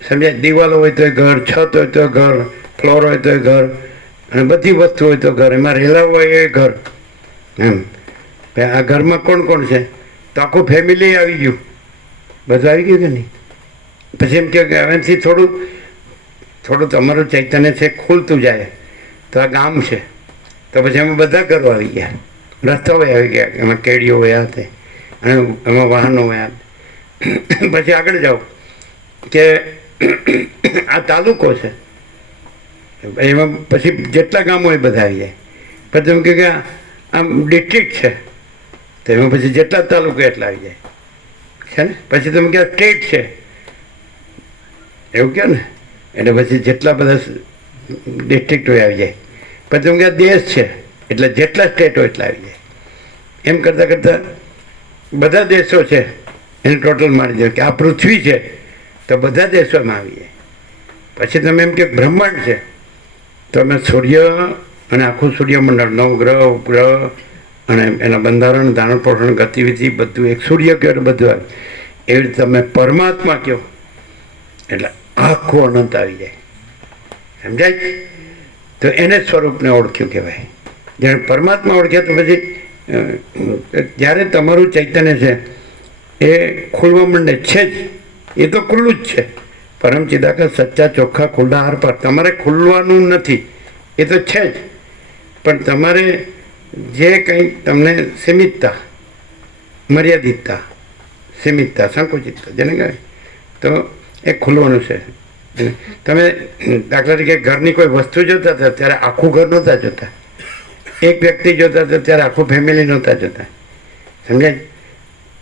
સમજાય? દિવાલો હોય તો ઘર, છત હોય તો ઘર, ફ્લોર હોય તો ઘર, અને બધી વસ્તુ હોય તો ઘર, એમાં રહેલા હોય એ ઘર. એમ આ ઘરમાં કોણ કોણ છે? તો આખું ફેમિલી આવી ગયું, બધું આવી ગયું કે નહીં? પછી એમ કે એનાથી થોડું તમારું ચૈતન્ય છે ખુલતું જાય, તો આ ગામ છે, તો પછી એમાં બધા ઘરો આવી ગયા, રસ્તાઓ આવી ગયા, એમાં કેડીઓ વયા તે, અને એમાં વાહનો વયા. પછી આગળ જાઓ કે આ તાલુકો છે, એમાં પછી જેટલા ગામો એ બધા આવી જાય. પછી એમ કે આમ ડિસ્ટ્રિક્ટ છે, તો એમાં પછી જેટલા તાલુકા એટલા આવી જાય છે ને. પછી તમે કહો સ્ટેટ છે, એવું કહો ને, એટલે પછી જેટલા બધા ડિસ્ટ્રિક્ટ હોય આવી જાય. પછી તમે કહો દેશ છે, એટલે જેટલા સ્ટેટ હોય એટલા આવી જાય. એમ કરતાં કરતાં બધા દેશો છે એને ટોટલ મારી દો કે આ પૃથ્વી છે, તો બધા દેશોમાં આવી જાય. પછી તમે એમ કે બ્રહ્માંડ છે, તો અમે સૂર્ય અને આખું સૂર્યમંડળ, નવગ્રહ, ઉપગ્રહ અને એના બંધારણ, ધારણ, પોષણ, ગતિવિધિ બધું એક સૂર્ય કહો એટલે બધું આવે. એવી રીતે તમે પરમાત્મા કહો એટલે આખું અનંત આવી જાય. સમજાય? તો એને સ્વરૂપને ઓળખ્યું કહેવાય. જ્યારે પરમાત્મા ઓળખ્યા તો પછી જ્યારે તમારું ચૈતન્ય છે એ ખુલવા માંડે છે જ, એ તો ખુલ્લું જ છે. પરમ ચિદાકાશ સચ્ચા ચોખ્ખા ખુલ્લા હાર પર તમારે ખુલવાનું નથી, એ તો છે જ. પણ તમારે જે કંઈ તમને સીમિતતા, મર્યાદિતતા, સીમિતતા, સંકુચિતતા જેને કહેવાય, તો એ ખુલવાનું છે. તમે દાખલા તરીકે ઘરની કોઈ વસ્તુ જોતા હતા ત્યારે આખું ઘર નહોતા જોતા, એક વ્યક્તિ જોતા હતા ત્યારે આખું ફેમિલી નહોતા જોતા. સમજાય?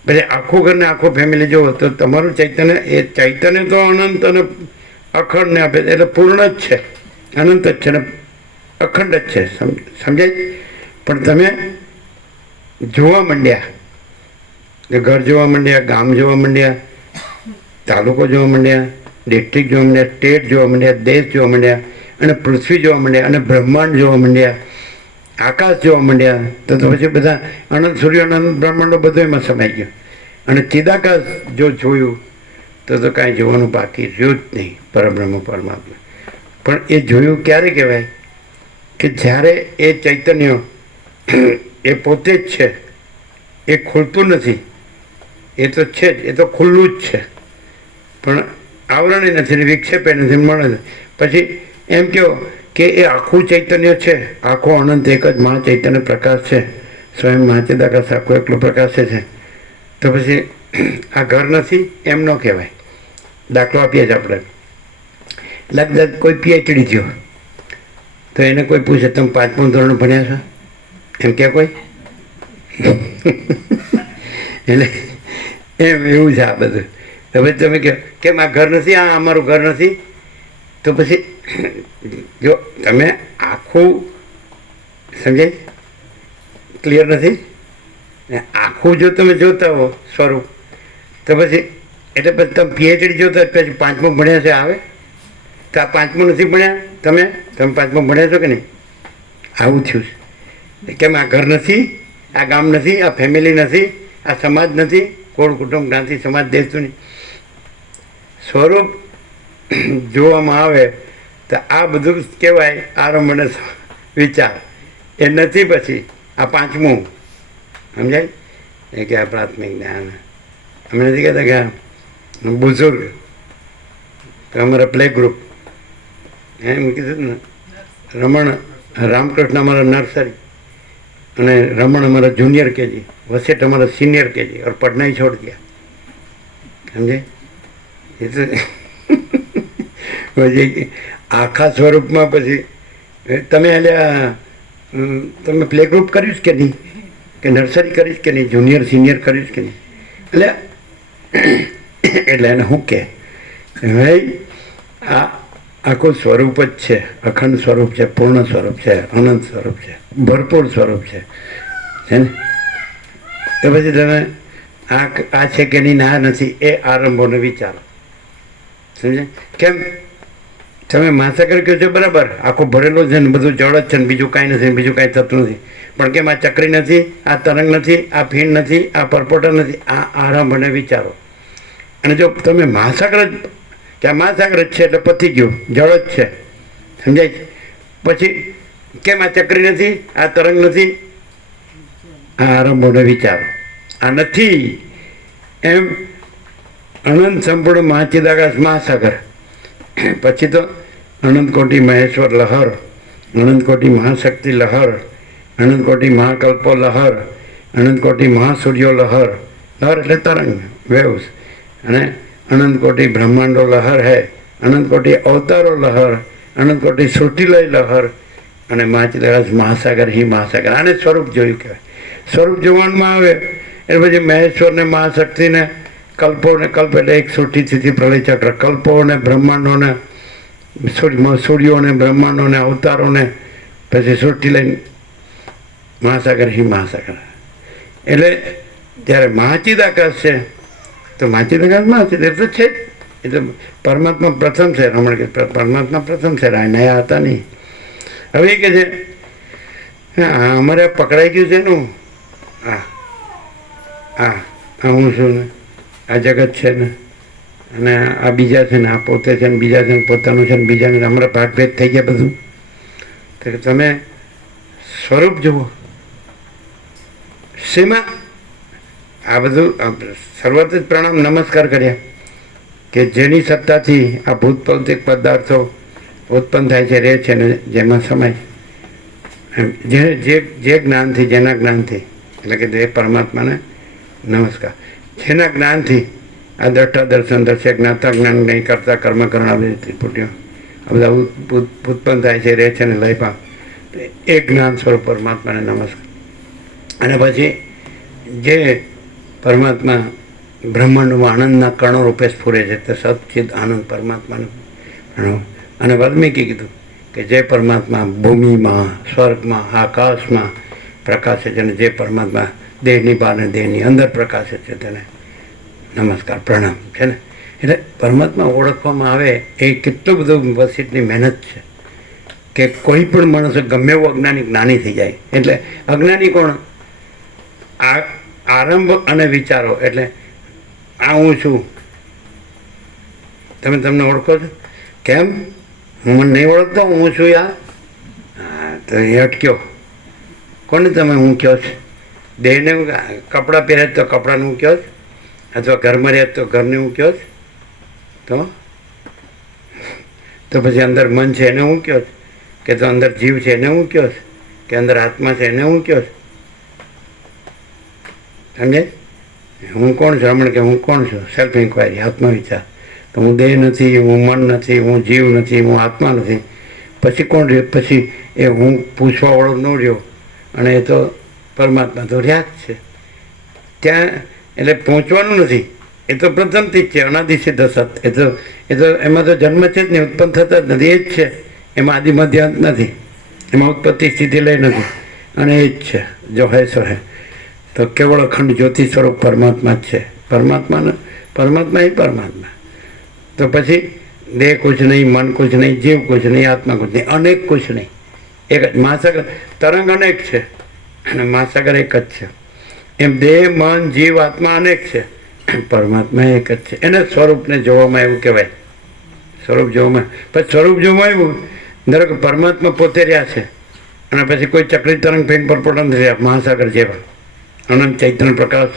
પછી આખું ઘરને આખું ફેમિલી જુઓ તો તમારું ચૈતન્ય, એ ચૈતન્ય તો અનંત અને અખંડને આપે, એટલે પૂર્ણ જ છે, અનંત જ છે ને અખંડ જ છે. સમજાય? પણ તમે જોવા માંડ્યા, ઘર જોવા માંડ્યા, ગામ જોવા માંડ્યા, તાલુકો જોવા માંડ્યા, ડિસ્ટ્રિક્ટ જોવા માંડ્યા, સ્ટેટ જોવા માંડ્યા, દેશ જોવા માંડ્યા, અને પૃથ્વી જોવા માંડ્યા, અને બ્રહ્માંડ જોવા માંડ્યા, આકાશ જોવા માંડ્યા. તો પછી બધા અનંત સૂર્ય અનંત બ્રહ્માંડો બધું એમાં સમાઈ ગયો. અને ચિદાકાશ જો જોયું તો કાંઈ જોવાનું બાકી રહ્યું જ નહીં. પરબ્રહ્મ પરમાત્મા પણ એ જોયું ક્યારે કહેવાય કે જ્યારે એ ચૈતન્ય એ પોતે જ છે, એ ખુલતું નથી. એ તો છે જ, એ તો ખુલ્લું જ છે, પણ આવરણે નથી ને વિક્ષેપે નથી, મળે નથી. પછી એમ કહો કે એ આખું ચૈતન્ય છે, આખો અનંત એક જ મહા ચૈતન્ય પ્રકાશ છે, સ્વયં મહાચિદાકાશ આખો એકલો પ્રકાશ છે. તો પછી આ ઘર નથી એમ ન કહેવાય. દાખલો આપીએ જ આપણે, લગભગ કોઈ પીએચડી થયો તો એને કોઈ પૂછે તમે 5મું ધોરણ ભણ્યા છો એમ કે કોઈ એટલે એમ એવું છે આ બધું. તો પછી તમે કહો કેમ આ ઘર નથી, આ અમારું ઘર નથી. તો પછી જો તમે આખું સમજાય ક્લિયર નથી ને આખું જો તમે જોતા હો સ્વરૂપ તો પછી એટલે પછી તમે પીએચડી જોતા પછી 5મું ભણ્યા છે આવે તો આ 5મું નથી ભણ્યા તમે 5મું ભણ્યા છો કે નહીં? આવું થયું છે. કેમ આ ઘર નથી, આ ગામ નથી, આ ફેમિલી નથી, આ સમાજ નથી, કોળ કુટુંબ જ્ઞાતિ સમાજ દેશતું નહીં. સ્વરૂપ જોવામાં આવે તો આ બધું કહેવાય આરંભ અને વિચાર. એ નથી પછી આ 5મું સમજાય એ કે આ પ્રાથમિક જ્ઞાન. અમે નથી કહેતા કે બુઝુર્ગ અમારા પ્લે ગ્રુપ એમ કીધું ને, રમણ રામકૃષ્ણ અમારા નર્સરી અને રમણ અમારા જુનિયર કેજી, વસેટ અમારા સિનિयर કેજી और पढ़ना ही छोड़ दिया. समझे? એ તો પછી આખા સ્વરૂપમાં પછી તમે એટલે તમે પ્લે ગ્રુપ કર્યું કે નહીં, કે નર્સરી કરીશ કે નહીં, જુનિયર સિનિયર કરીશ કે નહીં. એટલે એને શું કહે ભાઈ આ આખું સ્વરૂપ જ છે, અખંડ સ્વરૂપ છે, પૂર્ણ સ્વરૂપ છે, અનંત સ્વરૂપ છે, ભરપૂર સ્વરૂપ છે ને. તો પછી તમે આ છે કે નહીં, આ નથી, એ આરંભોને વિચારો. સમજે? કેમ તમે મહાસાગર કહો છો બરાબર, આખો ભરેલો છે ને બધું જળ જ છે ને બીજું કાંઈ નથી, બીજું કાંઈ થતું નથી. પણ કેમ આ ચક્રી નથી, આ તરંગ નથી, આ ફીણ નથી, આ પરપોટા નથી, આ આરંભને વિચારો. અને જો તમે મહાસાગર જ કે આ મહાસાગર જ છે એટલે પતી ગયું, જળ જ છે. સમજાય? પછી કેમ આ ચક્રી નથી, આ તરંગ નથી, આ આરંભોને વિચારો. આ નથી એમ અનંત સંપૂર્ણ મહાચિદાકાશ મહાસાગર. પછી તો અનંત કોટી મહેશ્વર લહર, અનંત કોટી મહાશક્તિ લહર, અનંત કોટી મહાકલ્પો લહર, અનંત કોટી મહાસૂર્યો લહર. લહર એટલે તરંગ, વેવ્સ. અને અનંત કોટી બ્રહ્માંડો લહર હૈ, અનંત કોટી અવતારો લહર, અનંત કોટી સૃષ્ટિલય લહર, અને મહાચિદાકાશ મહાસાગર હિ મહાસાગર. આને સ્વરૂપ જોયું કહેવાય. સ્વરૂપ જોવામાં આવે એટલે પછી મહેશ્વરને મહાશક્તિને કલ્પોને, કલ્પ એટલે એક સૃષ્ટિ સ્થિતિ પ્રલય ચક્ર, કલ્પોને બ્રહ્માંડોને, સૂર્યોને બ્રહ્માંડોને અવતારોને પછી સૃષ્ટિ લઈને મહાસાગર હિ મહાસાગર. એટલે જ્યારે મહાચિદાકાશ છે તો મહાચિદાકાશ મહાચિદ તો છે જ. એ તો પરમાત્મા પ્રથમ છે. રમણ કે પરમાત્મા પ્રથમ છે, નયા હતા નહીં. હવે એ કહે છે અમારે પકડાઈ ગયું છે ને, હા હા હું છું ને, આ જગત છે ને, અને આ બીજા છે ને, આ પોતે છે ને, બીજા છે ને, પોતાનું છે ને, બીજાને અમારા ભાગભેદ થઈ ગયા બધું. તો તમે સ્વરૂપ જુઓ શેમાં આ બધું. સર્વત જ પ્રણામ નમસ્કાર કર્યા કે જેની સત્તાથી આ ભૂત ભૌતિક પદાર્થો ઉત્પન્ન થાય છે, રહે છે ને જેમાં સમય જે જ્ઞાનથી, જેના જ્ઞાનથી, એટલે કે જે પરમાત્માને નમસ્કાર, જેના જ્ઞાનથી આ દ્રષ્ટા દર્શન દર્શક જ્ઞાતા જ્ઞાન નહીં કરતા કર્મ કરણાવી ત્રિપુટીઓ આ બધા ઉત્પન્ન થાય છે, રહે છે ને લય પામ, એ જ્ઞાન સ્વરૂપ પરમાત્માને નમસ્કાર. અને પછી જે પરમાત્મા બ્રહ્માંડમાં આનંદના કણો રૂપે સ્ફુરે છે તે સચ્ચિદ આનંદ પરમાત્માનું. અને વાલ્મીકી કીધું કે જે પરમાત્મા ભૂમિમાં, સ્વર્ગમાં, આકાશમાં પ્રકાશે છે, અને જે પરમાત્મા દેહની બહાર ને દેહની અંદર પ્રકાશે છે તેને નમસ્કાર પ્રણામ છે ને. એટલે પરમાત્મા ઓળખવામાં આવે એ કેટલું બધું વસીતની મહેનત છે કે કોઈ પણ માણસ ગમે એવું અજ્ઞાની જ્ઞાની થઈ જાય. એટલે અજ્ઞાની કોણ? આરંભ અને વિચારો. એટલે આ હું છું, તમે તમને ઓળખો છો? કેમ? હું મને નહીં ઓળખતો, હું છું યાર. હા, તો એ અટક્યો. કોને તમે હું કહો છો? દેહને કપડાં પહેર્યા તો કપડાને હું કહો છો, અથવા ઘરમાં રહ્યા તો ઘરને હું કહો છો. તો પછી અંદર મન છે એને હું કહો છો, કે તો અંદર જીવ છે એને હું કહો છો, કે અંદર આત્મા છે એને હું કહો છો? સમજે? હું કોણ છું? હમણાં કે હું કોણ છું? સેલ્ફ ઇન્ક્વાયરી, આત્મવિચાર. તો હું દેહ નથી, હું મન નથી, હું જીવ નથી, હું આત્મા નથી. પછી કોણ રહ્યો? પછી એ હું પૂછવાવાળો ન રહ્યો, અને એ તો પરમાત્મા તો રહ્યા જ છે ત્યાં. એટલે પહોંચવાનું નથી, એ તો પ્રથમથી જ છે, અનાદિ સિદ્ધ સત. એ તો એમાં તો જન્મ છે જ નહીં, ઉત્પન્ન થતા જ નથી, એ જ છે. એમાં આદિ મધ્ય અંત નથી, એમાં ઉત્પત્તિ સ્થિતિ લઈ નથી, અને એ જ છે. જો હે સો હે. તો કેવળ અખંડ જ્યોતિ સ્વરૂપ પરમાત્મા જ છે. પરમાત્મા એ પરમાત્મા. તો પછી દેહ કુછ નહીં, મન કુછ નહીં, જીવ કુછ નહીં, આત્મા કુછ નહીં, અનેક કુછ નહીં. એક જ મહાસાગર. તરંગ અનેક છે અને મહાસાગર એક જ છે. એમ દેહ, મન, જીવ, આત્મા અનેક છે, પરમાત્મા એક જ છે. એને સ્વરૂપને જોવામાં એવું કહેવાય. સ્વરૂપ જોવામાં, પછી સ્વરૂપ જોવામાં આવ્યું દરેક પરમાત્મા પોતે રહ્યા છે, અને પછી કોઈ ચક્રી તરંગ ફેન પરપોટા નથી રહ્યા. મહાસાગર જેવા અનંત ચૈતન્ય પ્રકાશ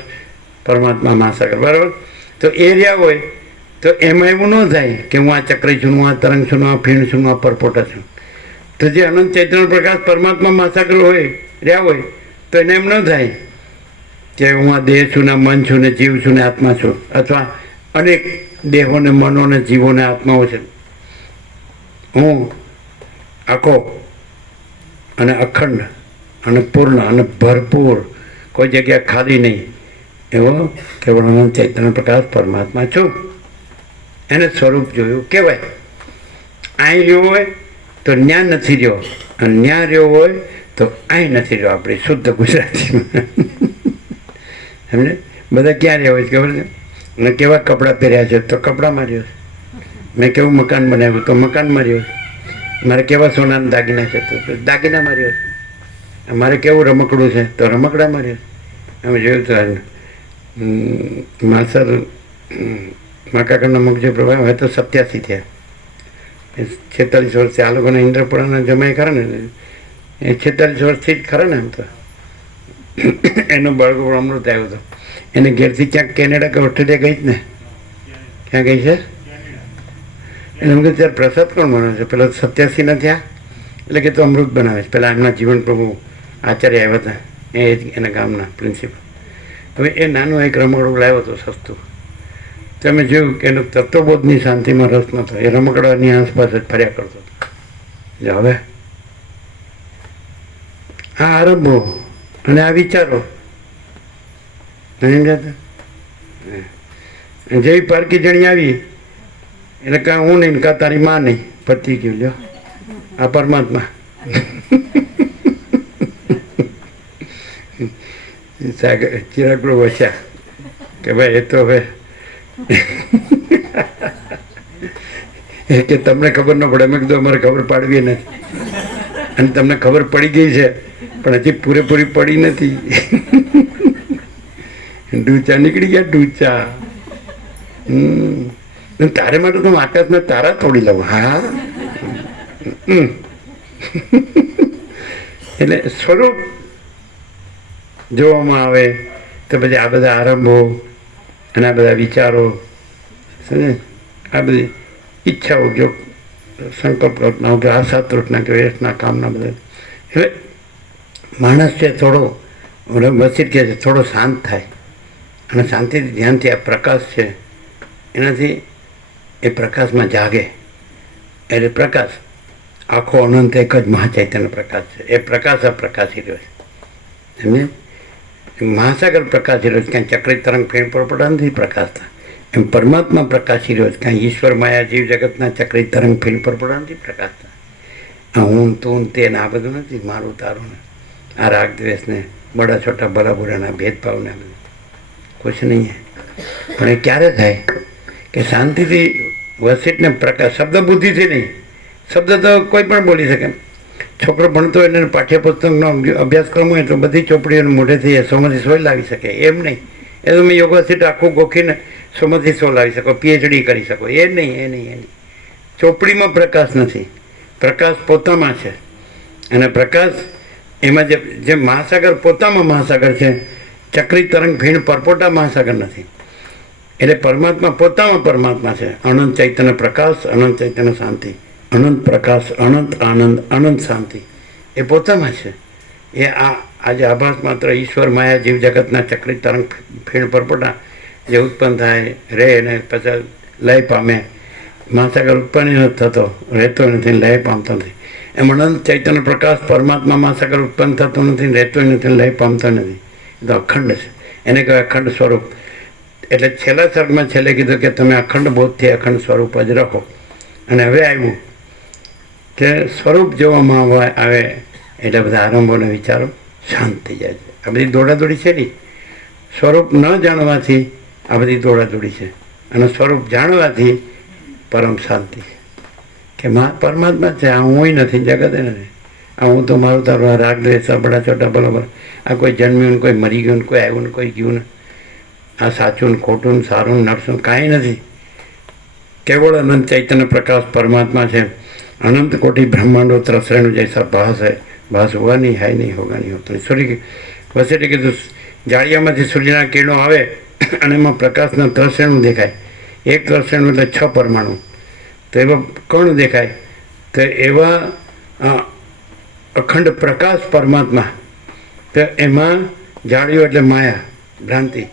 પરમાત્મા મહાસાગર, બરાબર. તો એ રહ્યા હોય તો એમાં એવું ન થાય કે હું આ ચક્રી છું, હું આ તરંગ છું, આ ફીણ છું, આ પરપોટા છું. તો જે અનંત ચૈતન્ય પ્રકાશ પરમાત્મા મહાસાગર હોય, રહ્યા હોય, તો એને એમ ન થાય કે હું આ દેહ છું ને મન છું ને જીવ છું ને આત્મા છું, અથવા અનેક દેહોને મનોને જીવોને આત્માઓ છે. હું આખો અને અખંડ અને પૂર્ણ અને ભરપૂર, કોઈ જગ્યા ખાલી નહીં, એવો કેવળ અનંત ચૈતન્ય પ્રકાશ પરમાત્મા છું. એને સ્વરૂપ જોયું કહેવાય. અહીં રહ્યો હોય તો ન્યા નથી રહ્યો, અને ન્યા રહ્યો હોય તો અહીં નથી રહ્યો. આપણી શુદ્ધ ગુજરાતીમાં સમજે? બધા ક્યાં રહ્યા હોય છે ખબર છે? મેં કેવા કપડાં પહેર્યા છે તો કપડામાં રહ્યો છે. મેં કેવું મકાન બનાવ્યું તો મકાનમાં રહ્યો છે. મારે કેવા સોનાના દાગીના છે તો દાગીનામાં રહ્યો છે. મારે કેવું રમકડું છે તો રમકડામાં રહ્યો છે. અમે જોયું તો માસર માકાકાના મગજે પ્રભાવ હવે તો 87 થયા. 46 વર્ષથી આ લોકોના ઇન્દ્રપુરાના જમાઈ ખરા ને, એ 46 વર્ષથી જ ખરા ને. એમ તો એનો બાળકો અમૃત આવ્યો હતો. એને ઘેરથી ક્યાંક કેનેડા કે ઓસ્ટ્રેલિયા ગઈ જ ને. ક્યાં ગઈ છે? એને એમ કે ત્યારે પ્રસાદ કોણ બનાવે છે? પેલા 87 ના થયા એટલે કે તો અમૃત બનાવે છે. પહેલાં એમના જીવન પ્રભુ આચાર્ય આવ્યા હતા, એ એના ગામના પ્રિન્સિપલ. હવે એ નાનું એક રમકડું લાવ્યો હતો સસ્તું. તમે જોયું કે એનો તત્વબોધની શાંતિમાં રસ નહોતો, એ રમકડાની આસપાસ જ ફર્યા કરતો હતો. હવે આ આરંભો અને આ વિચારો જેવી પારકી જણી આવી એટલે કાં હું નહીં કાં તારી માં નહીં, પતી ગયું. લ્યો આ પરમાત્મા. ચિરાગડો વચ્યા કે ભાઈ એ તો હવે એ કે તમને ખબર ન પડે. મેં કીધું અમારે ખબર પાડવી નથી, અને તમને ખબર પડી ગઈ છે પણ હજી પૂરેપૂરી પડી નથી. ડૂચા નીકળી ગયા, ડૂચા. તારે માટે તો હું આકાશના તારા તોડી લઉં. હા, એટલે સ્વરૂપ જોવામાં આવે તો પછી આ બધા આરંભો અને આ બધા વિચારો, સમજે, આ બધી ઈચ્છાઓ, જો સંકલ્પ કલ્પનાઓ કે આશા તૃષ્ણા કે વેશના કામના બધા. એટલે માણસ છે થોડો વસીત કહે છે થોડો શાંત થાય અને શાંતિથી ધ્યાનથી આ પ્રકાશ છે એનાથી એ પ્રકાશમાં જાગે. એટલે પ્રકાશ આખો અનંત એક જ મહાચૈતન્ય પ્રકાશ છે. એ પ્રકાશ અપ્રકાશી રહ્યો છે. સમજે? મહાસાગર પ્રકાશી રહ્યો છે, કાંઈ ચક્રી તરંગ ફેણ પરપોટા નથી પ્રકાશતા. એમ પરમાત્મા પ્રકાશી રહ્યો છે, કાંઈ ઈશ્વર માયા જીવ જગતના ચક્રી તરંગ ફેણ પરપોટા નથી પ્રકાશતા. આ હું તું તે આ બધું નથી, મારું તારું ને આ રાગ દ્વેષને બડા છોટા ભલા બુરાના ભેદભાવને બધું કુછ નહીં. પણ એ ક્યારે થાય કે શાંતિથી વસીટને પ્રકાશ, શબ્દ બુદ્ધિથી નહીં. શબ્દ તો કોઈ પણ બોલી શકે. છોકરો ભણતો હોય એને પાઠ્યપુસ્તકનો અભ્યાસક્રમ હોય તો બધી ચોપડીઓને મોઢેથી એ સોમાંથી સો લાવી શકે, એમ નહીં. એ તમે યોગ વસીટ આખું ગોખીને સોમાંથી સો લાવી શકો, પીએચડી કરી શકો, એ નહીં, એ નહીં, એ નહીં. ચોપડીમાં પ્રકાશ નથી, પ્રકાશ પોતામાં છે. અને પ્રકાશ એમાં જે મહાસાગર પોતામાં મહાસાગર છે, ચક્રી તરંગ ભીણ પરપોટા મહાસાગર નથી. એટલે પરમાત્મા પોતામાં પરમાત્મા છે. અનંત ચૈતન્ય પ્રકાશ, અનંત ચૈતન્ય શાંતિ, અનંત પ્રકાશ, અનંત આનંદ, અનંત શાંતિ એ પોતામાં છે. એ આજે આભાસ માત્ર ઈશ્વર માયા જીવ જગતના ચક્રી તરંગ ફીણ પરપોટા જે ઉત્પન્ન થાય રહે અને પછી લય પામે. મહાસાગર ઉત્પન્ન નથી થતો, રહેતો નથી, લય પામતો નથી. એમ અનંત ચૈતન્ય પ્રકાશ પરમાત્મા મહાસાગર ઉત્પન્ન થતો નથી, રહેતો નથી, લય પામતો નથી. એ તો અખંડ છે. એને કહેવાય અખંડ સ્વરૂપ. એટલે છેલ્લા સર્ગમાં છેલ્લે કીધું કે તમે અખંડ બોધથી અખંડ સ્વરૂપ જ રહો. અને હવે આવ્યું કે સ્વરૂપ જોવામાં આવે એટલે બધા આરંભોને વિચારો શાંત થઈ જાય છે. આ બધી દોડાદોડી છે નહીં. સ્વરૂપ ન જાણવાથી આ બધી દોડાદોડી છે, અને સ્વરૂપ જાણવાથી પરમ શાંતિ છે. કે પરમાત્મા છે, આ હું નથી, જગત નથી. આ હું તો મારું તારું રાગ દ્વેષ બડા ચોટા બરાબર. આ કોઈ જન્મ્યું ને કોઈ મરી ગયું ને કોઈ આવ્યું ને કોઈ ગયું ને, આ સાચું ને ખોટું ને સારું ને નરસું કાંઈ નથી. કેવળ અનંત ચૈતન્ય પ્રકાશ પરમાત્મા છે. अनंत कोटि ब्रह्मांडो त्रसरेणु जैसा भास है, भास हुआ नहीं, है नहीं, होगा नहीं, होता नहीं. सूर्य वसेटे कीधुं जाळियामांथी सूर्यना किरणो आवे અને એમાં પ્રકાશના ત્રસરેણુ દેખાય. એક ત્રસરેણુ એટલે 6 પરમાણુ. તો એવા કણ દેખાય. તો એવા અખંડ પ્રકાશ પરમાત્મા. તો એમાં જાળીઓ એટલે માયા, ભ્રાંતિ.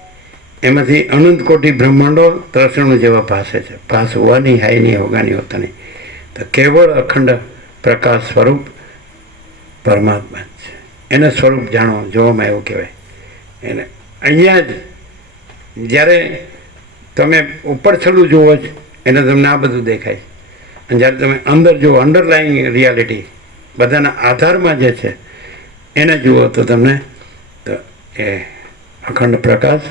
એમાંથી અનંત કોટી બ્રહ્માંડો ત્રસરેણુ જેવા ભાસે છે. ભાસ હુआ नहीं, है नहीं, होगा नहीं, होता नहीं. તો કેવળ અખંડ પ્રકાશ સ્વરૂપ પરમાત્મા છે. એને સ્વરૂપ જાણો, જોવામાં એવું કહેવાય. એને અહીંયા જ જ્યારે તમે ઉપર છેલ્લું જુઓ જ એને તમને આ બધું દેખાય. અને જ્યારે તમે અંદર જુઓ, અંડરલાઈંગ રિયાલિટી બધાના આધારમાં જે છે એને જુઓ તો તમને તો એ અખંડ પ્રકાશ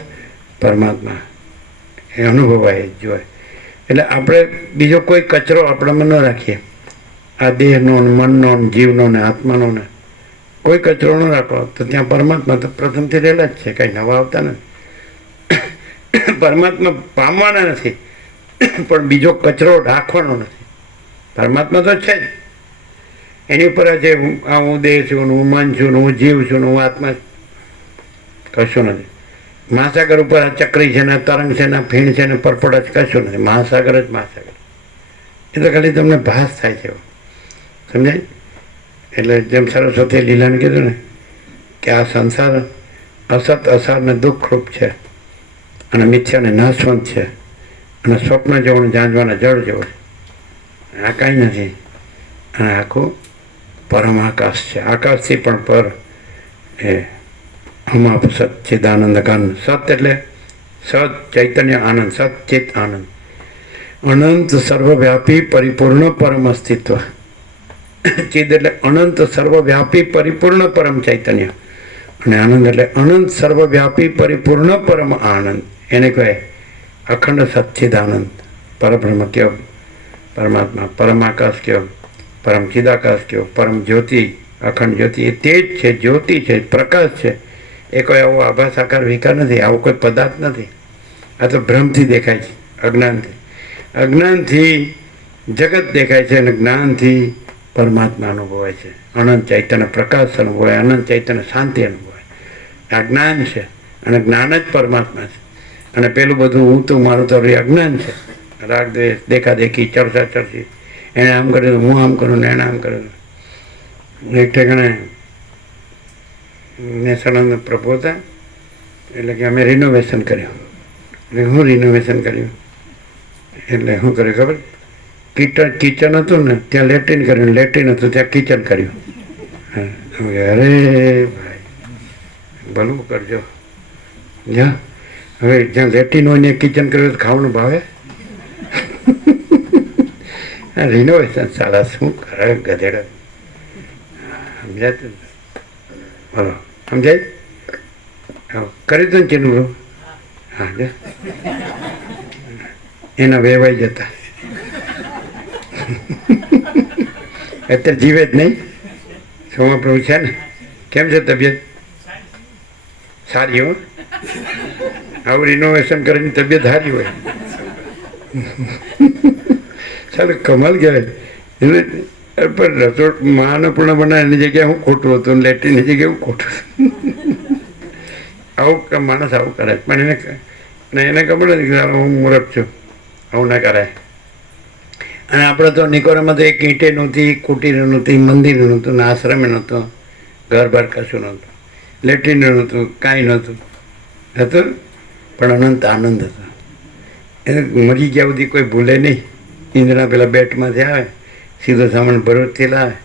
પરમાત્મા એ અનુભવાય જ જોઈએ. એટલે આપણે બીજો કોઈ કચરો આપણામાં ન રાખીએ. આ દેહનો ને મનનો ને જીવનો ને આત્માનો ને કોઈ કચરો ન રાખો તો ત્યાં પરમાત્મા તો પ્રથમથી રહેલા જ છે, કાંઈ નવા આવતા નથી. પરમાત્મા પામવાના નથી, પણ બીજો કચરો રાખવાનો નથી. પરમાત્મા તો છે જ, એની ઉપર જે આ હું દેહ છું, હું મન છું, હું જીવ છું, હું આત્મા, કશું નથી. મહાસાગર ઉપર આ ચક્રી છે ને, તરંગ છે ને, ફીણ છે ને, પરપોટા જ કશું નથી. મહાસાગર જ મહાસાગર. એ તો ખાલી તમને ભાસ થાય છે, સમજાય? એટલે જેમ સરસ્વતી લીલાને કીધું ને કે આ સંસાર અસત અસાર ને દુઃખરૂપ છે, અને મિથ્યાને નાશવંત છે, અને સ્વપ્ન જેવો જાંજવાના જળ જેવો છે. આ કાંઈ નથી. અને આખું પરમ આકાશ છે. આકાશથી પણ પર એ અમાપ સચ્ચિદાનંદ કાન. સત એટલે સત ચૈતન્ય આનંદ, સચ્ચિત આનંદ, અનંત સર્વવ્યાપી પરિપૂર્ણ પરમ અસ્તિત્વ. ચિદ એટલે અનંત સર્વવ્યાપી પરિપૂર્ણ પરમ ચૈતન્ય, અને આનંદ એટલે અનંત સર્વવ્યાપી પરિપૂર્ણ પરમ આનંદ. એને કહેવાય અખંડ સચ્ચિદાનંદ. પરબ્રહ્મ કયો, પરમાત્મા, પરમ આકાશ કયો, પરમ ચિદાકાશ કયો, પરમ જ્યોતિ, અખંડ જ્યોતિ. એ તેજ છે, જ્યોતિ છે, પ્રકાશ છે. એ કોઈ આવો આભાસ આકાર વિકાર નથી, આવો કોઈ પદાર્થ નથી. આ તો ભ્રમથી દેખાય છે, અજ્ઞાનથી. અજ્ઞાનથી જગત દેખાય છે, અને જ્ઞાનથી પરમાત્મા અનુભવાય છે. અનંત ચૈતન્ય પ્રકાશ અનુભવાય, અનંત ચૈતન્ય શાંતિ અનુભવાય. આ જ્ઞાન છે, અને જ્ઞાન જ પરમાત્મા છે. અને પેલું બધું હું તો મારું તો અજ્ઞાન છે. રાગ દ્વેષ, દેખાદેખી, ચર્ચા ચર્ચી, એણે આમ કર્યું, હું આમ કરું ને એને આમ કર્યું. એક ઠેકાણે નેશનલ પ્રભુ હતા, એટલે કે અમે રિનોવેશન કર્યું. એટલે હું રિનોવેશન કર્યું એટલે શું કર્યું ખબર? કિચન હતું ને ત્યાં લેટ્રિન કર્યું, લેટ્રિન હતું ત્યાં કિચન કર્યું. અરે ભાઈ ભલું કરજો. જ્યાં હવે જ્યાં લેટ્રિન હોય ને કિચન કર્યું તો ખાવાનું ભાવે? રિનોવેશન સારા શું કરે ગધેડા. સમજાતું? બોલો, સમજાય? કર્યું હતું ને ચીનું? હા, એના વેવાઈ જતા. અત્યારે જીવે જ નહીં. સોમાપ્રભુ છે ને, કેમ છે તબિયત? સારી હો. આવું રિનોવેશન કરીને તબિયત સારી હોય. ચાલો કમાલ કહેવાય. પણ રસોડ મહાનપૂર્ણ બનાવે એની જગ્યાએ હું ખોટું હતું, લેટ્રિનની જગ્યાએ હું ખોટું હતું. આવું માણસ આવું કરે. પણ એને ખબર નથી કે હું મૂર્ખ છું, આવું ના કરાય. અને આપણે તો નિકોરામાં તો એક ઈંટે નહોતી, કુટીર નહોતી, મંદિર નહોતું, આશ્રમ નહોતો, ઘર બાર કશું નહોતું, લેટ્રિન નહોતું, કાંઈ નહોતું. હતું પણ અનંત આનંદ હતો. એને મરી ગયા સુધી કોઈ ભૂલે નહીં. ઈંધણા પેલા બેટમાંથી આવે, સીધો સામાન ભરૂચથી લાવે,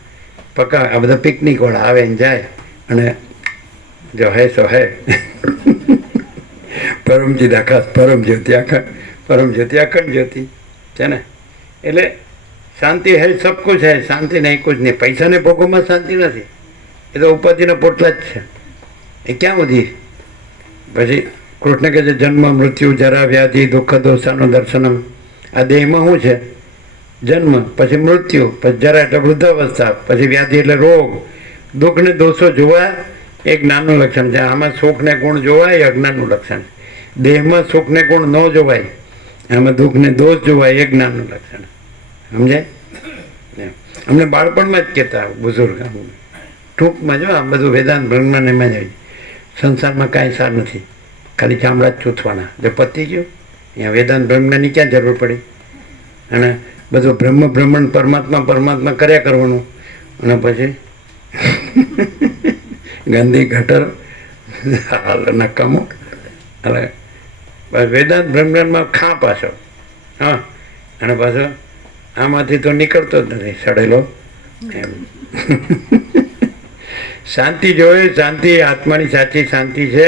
પકા આ બધા પિકનિકવાળા આવે ને જાય, અને જો હે સો હે પરમજીત આકાશ, પરમ જ્યોતિ આખા, પરમ જ્યોતિ અખંડ જ્યોતિ છે ને. એટલે શાંતિ હે, સબ કુછ હે, શાંતિ નહીં કુછ નહીં. પૈસાને ભોગવમાં શાંતિ નથી, એ તો ઉપાધિના પોટલા જ છે. એ ક્યાં સુધી? પછી કૃષ્ણ કહે છે જન્મ મૃત્યુ જરા વ્યાધિ દુઃખ દોષાનું દર્શનમ. આ દેહમાં શું છે? જન્મ, પછી મૃત્યુ, પછી જરા એટલે વૃદ્ધાવસ્થા, પછી વ્યાધિ એટલે રોગ. દુઃખ ને દોષો જોવા એ જ્ઞાનનું લક્ષણ છે. આમાં સુખ ને ગુણ જોવાય એ અજ્ઞાનનું લક્ષણ. દેહમાં સુખ ને ગુણ ન જોવાય, આમાં દુઃખ ને દોષ જોવાય એ જ્ઞાનનું લક્ષણ. સમજાય? અમને બાળપણમાં જ કહેતા બુઝુર્ગ. ટૂંકમાં જો આ બધું વેદાંત બ્રહ્માંડ એમાં જ આવી. સંસારમાં કાંઈ સાર નથી, ખાલી ચામડા જ ચૂથવાના. જો પતી ગયું અહીંયા વેદાંત બ્રહ્માંડની ક્યાં જરૂર પડી? અને બધું બ્રહ્મણ પરમાત્મા પરમાત્મા કર્યા કરવાનું. અને પછી ગંદી ગટર હાલ નકામો. એટલે વેદાંત બ્રહ્માંડમાં ખા પાછો. હા, અને પાછો આમાંથી તો નીકળતો જ નથી સડેલો એમ. શાંતિ જોઈએ, શાંતિ આત્માની સાચી શાંતિ છે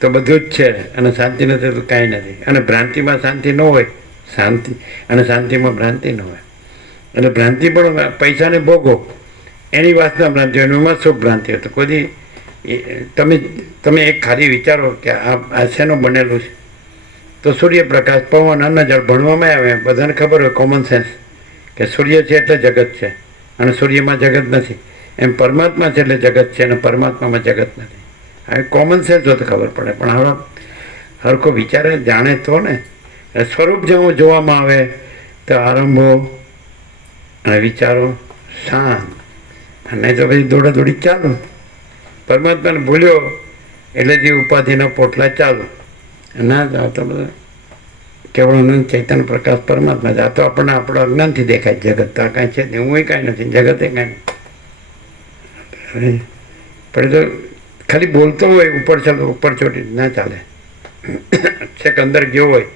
તો બધું જ છે, અને શાંતિ નથી તો કાંઈ નથી. અને ભ્રાંતિમાં શાંતિ ન હોય, શાંતિ અને શાંતિમાં ભ્રાંતિ ન હોય. એટલે ભ્રાંતિ પણ પૈસાને ભોગો એની વાસના ભ્રાંતિ હોય, એમાં સુખ ભ્રાંતિ હોય. તો કોઈ તમે એક ખાલી વિચારો કે આ શેનું બનેલું છે? તો સૂર્યપ્રકાશ, પવન, અન્ન, જળ ભણવામાં આવે, બધાને ખબર હોય, કોમન સેન્સ, કે સૂર્ય છે એટલે જગત છે, અને સૂર્યમાં જગત નથી. એમ પરમાત્મા છે એટલે જગત છે, અને પરમાત્મામાં જગત નથી. હવે કોમન સેન્સ હોય તો ખબર પડે. પણ હવે હરખો વિચારે જાણે તો ને. સ્વરૂપ જેવું જોવામાં આવે તો આરંભો અને વિચારો શાંત, અને તો પછી દોડાદોડી ચાલુ. પરમાત્માને ભૂલ્યો એટલે જે ઉપાધિના પોટલા ચાલુ. ના આ તો બધા કેવળ ચૈતન્ય પ્રકાશ પરમાત્મા. આ તો આપણને આપણો અજ્ઞાનથી દેખાય જગત. તો આ કાંઈ છે નહીં, હું કાંઈ નથી, જગતે કાંઈ નહીં. પણ તો ખાલી બોલતો હોય ઉપર ચોટી ના ચાલે. છેક અંદર ગયો હોય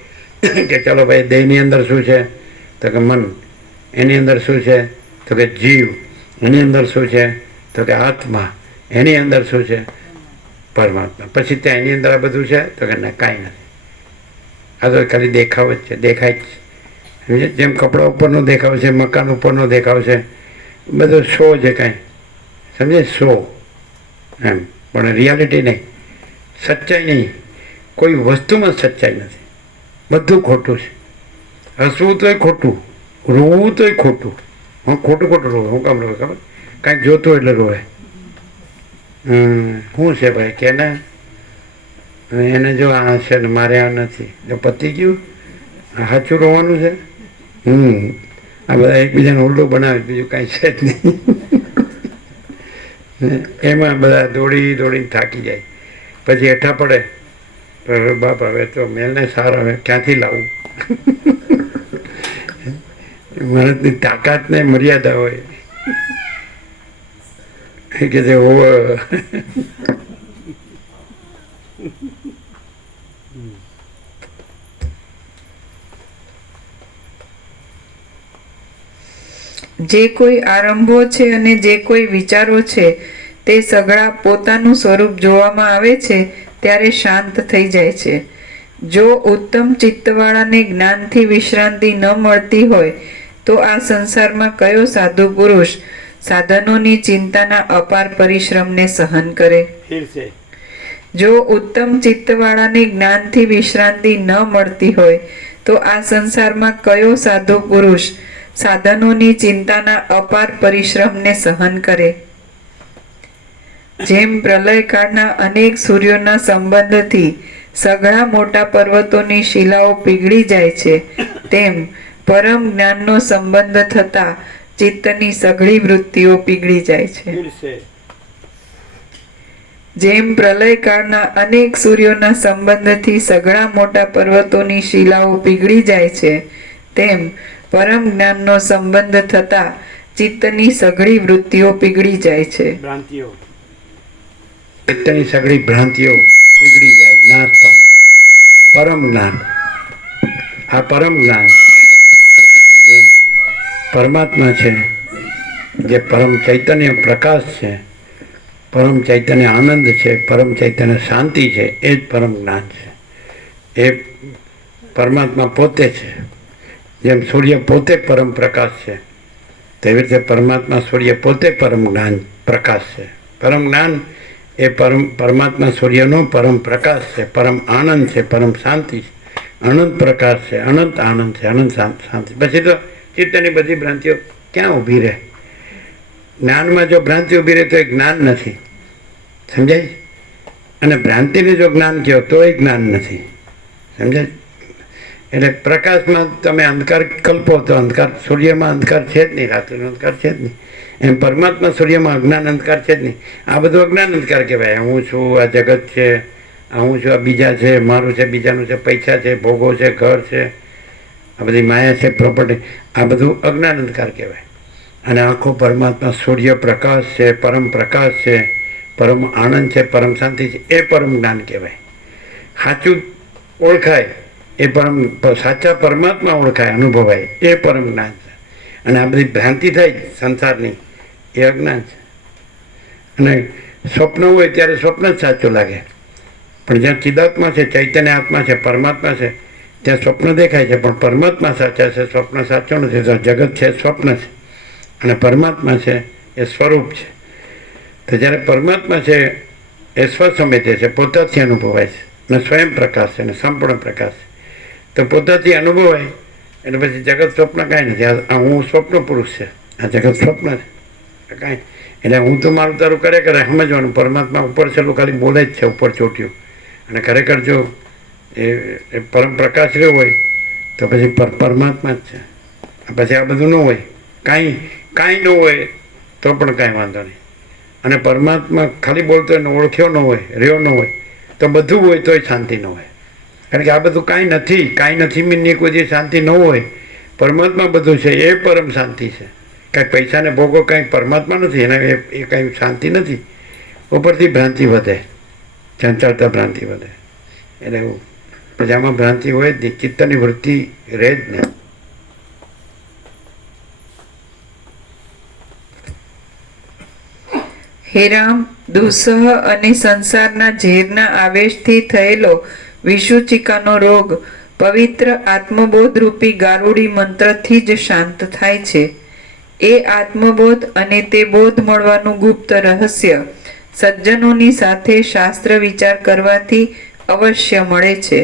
કે ચાલો ભાઈ દેહની અંદર શું છે? તો કે મન. એની અંદર શું છે? તો કે જીવ. એની અંદર શું છે? તો કે આત્મા. એની અંદર શું છે? પરમાત્મા. પછી ત્યાં એની અંદર આ બધું છે? તો કે ના, કાંઈ નથી. આ તો ખાલી દેખાવ જ છે, દેખાય જ. સમજે? જેમ કપડા ઉપરનો દેખાવ છે, મકાન ઉપરનો દેખાવ છે, બધો શો છે કાંઈ. સમજે? શો એમ, પણ રિયાલિટી નહીં, સચ્ચાઈ નહીં. કોઈ વસ્તુમાં સચ્ચાઈ નથી, બધું ખોટું છે. હસવું તોય ખોટું, રોવું તોય ખોટું. હું ખોટું રોવે. હું કામ રોવે ખબર? કાંઈક જોતું એટલે રોવે. શું છે ભાઈ કે ને એને જો આ છે ને મારે આ નથી, જો પતી ગયું સાચું રોવાનું છે. આ બધા એકબીજાને ઉલટું બનાવે, બીજું કાંઈ છે જ નહીં. એમાં બધા દોડીને થાકી જાય. પછી હેઠા પડે, બાપ હવે તો મેલને સાર હવે ક્યાંથી લાવું? માણસની તાકાત ને મર્યાદા હોય કે છે જે કોઈ આરંભો છે અને જે કોઈ વિચારો છે તે સઘળા પોતાનું સ્વરૂપ જોવામાં આવે છે ત્યારે શાંત થઈ જાય છે. જો ઉત્તમ ચિત્તવાળાને જ્ઞાનથી વિશ્રાંતિ ન મળતી હોય તો આ સંસારમાં કયો સાધુ પુરુષ સાધનોની ચિંતાના અપાર પરિશ્રમને સહન કરે? જો ઉત્તમ ચિત્તવાળાને જ્ઞાનથી વિશ્રાંતિ ન મળતી હોય તો આ સંસારમાં કયો સાધુ પુરુષ સાધનોની ચિંતાના અપાર પરિશ્રમને સહન કરે? જેમ પ્રલયકાળના અનેક સૂર્યોના સંબંધથી સઘળા મોટા પર્વતોની શિલાઓ પીગળી જાય છે, તેમ પરમ જ્ઞાનનો સંબંધ થતા ચિત્તની સઘળી વૃત્તિઓ પીગળી જાય છે. પીડશે. જેમ પ્રલયકાળના અનેક સૂર્યોના સંબંધથી સઘળા મોટા પર્વતોની શિલાઓ પીગળી જાય છે, તેમ પરમ જ્ઞાનનો સંબંધ થતા ચિત્તની સઘળી વૃત્તિઓ પીગળી જાય છે. ભ્રાંતિઓ. ચિત્તની સગળી ભ્રાંતિઓ પીગળી જાય, નાશ પામે. પરમ જ્ઞાન, આ પરમ જ્ઞાન જે પરમાત્મા છે, જે પરમ ચૈતન્ય પ્રકાશ છે, પરમ ચૈતન્ય આનંદ છે, પરમ ચૈતન્ય શાંતિ છે, એ જ પરમ જ્ઞાન છે. એ પરમાત્મા પોતે છે. જેમ સૂર્ય પોતે પરમ પ્રકાશ છે, તેવી રીતે પરમાત્મા સૂર્ય પોતે પરમ જ્ઞાન પ્રકાશ છે. પરમ જ્ઞાન એ પરમાત્મા સૂર્યનો પરમ પ્રકાશ છે, પરમ આનંદ છે, પરમ શાંતિ છે, અનંત પ્રકાશ છે, અનંત આનંદ છે, અનંત શાંતિ. પછી તો ચિત્તની બધી ભ્રાંતિઓ ક્યાં ઊભી રહે? જ્ઞાનમાં જો ભ્રાંતિ ઊભી રહે તો એ જ્ઞાન નથી, સમજાય? અને ભ્રાંતિને જો જ્ઞાન કહો તો એ જ્ઞાન નથી, સમજાય? એટલે પ્રકાશમાં તમે અંધકાર કલ્પો તો અંધકાર, સૂર્યમાં અંધકાર છે જ નહીં, રાત્રિનો અંધકાર છે જ નહીં. એમ પરમાત્મા સૂર્યમાં અજ્ઞાન અંધકાર છે જ નહીં. આ બધું અજ્ઞાન અંધકાર કહેવાય. હું છું, આ જગત છે, આ હું છું, આ બીજા છે, મારું છે, બીજાનું છે, પૈસા છે, ભોગો છે, ઘર છે, આ બધી માયા છે, પ્રોપર્ટી, આ બધું અજ્ઞાન અંધકાર કહેવાય. અને આખો પરમાત્મા સૂર્ય પ્રકાશ છે, પરમ પ્રકાશ છે, પરમ આનંદ છે, પરમ શાંતિ છે, એ પરમ જ્ઞાન કહેવાય. સાચું ઓળખાય એ સાચા પરમાત્મા ઓળખાય, અનુભવાય, એ પરમ જ્ઞાન છે. અને આ બધી ભ્રાંતિ થાય સંસારની, એ અજ્ઞાન છે. અને સ્વપ્ન હોય ત્યારે સ્વપ્ન જ સાચું લાગે, પણ જ્યાં ચિદાત્મા છે, ચૈતન્ય આત્મા છે, પરમાત્મા છે, ત્યાં સ્વપ્ન દેખાય છે, પણ પરમાત્મા સાચા છે, સ્વપ્ન સાચો નથી. તો જગત છે સ્વપ્ન છે, અને પરમાત્મા છે એ સ્વરૂપ છે. તો જ્યારે પરમાત્મા છે એ સ્વસમિત છે, પોતાથી અનુભવાય છે, અને સ્વયં પ્રકાશ છે, અને સંપૂર્ણ પ્રકાશ છે. તો પોતાથી અનુભવાય એટલે પછી જગત સ્વપ્ન કાંઈ નથી. આ હું સ્વપ્ન પુરુષ છે, આ જગત સ્વપ્ન છે કાંઈ. એટલે હું તો મારું તારું કરે સમજવાનું. પરમાત્મા ઉપર છેલ્લું ખાલી બોલે જ છે, ઉપર ચોટ્યું. અને ખરેખર જો એ પરમ પ્રકાશ રહ્યો હોય તો પછી પરમાત્મા જ છે. પછી આ બધું ન હોય, કાંઈ ન હોય તો પણ કાંઈ વાંધો નહીં. અને પરમાત્મા ખાલી બોલતો હોય ને ઓળખ્યો ન હોય, રહ્યો ન હોય, તો બધું હોય તોય શાંતિ ન હોય. કારણ કે આ બધું કાંઈ નથી મીનની કોઈ જે શાંતિ ન હોય. પરમાત્મા બધું છે, એ પરમ શાંતિ છે. કાંઈ પૈસાને ભોગો કાંઈ પરમાત્મા નથી, એને એ કાંઈ શાંતિ નથી. ઉપરથી ભ્રાંતિ વધે, ચંચળતા ભ્રાંતિ વધે. એટલે એવું પછી આમાં ભ્રાંતિ હોય જ નહીં, ચિત્તની વૃત્તિ રહે જ નહીં. હે રામ, દુઃસહ અને સંસારના ઝેરના આવેશથી થયેલો વિષુચિકાનો રોગ પવિત્ર આત્મબોધ રૂપી ગારુડી મંત્રથી જ શાંત થાય છે. એ આત્મબોધ અને તે બોધ મળવાનું ગુપ્ત રહસ્ય સજ્જનોની સાથે શાસ્ત્ર વિચાર કરવાથી અવશ્ય મળે છે.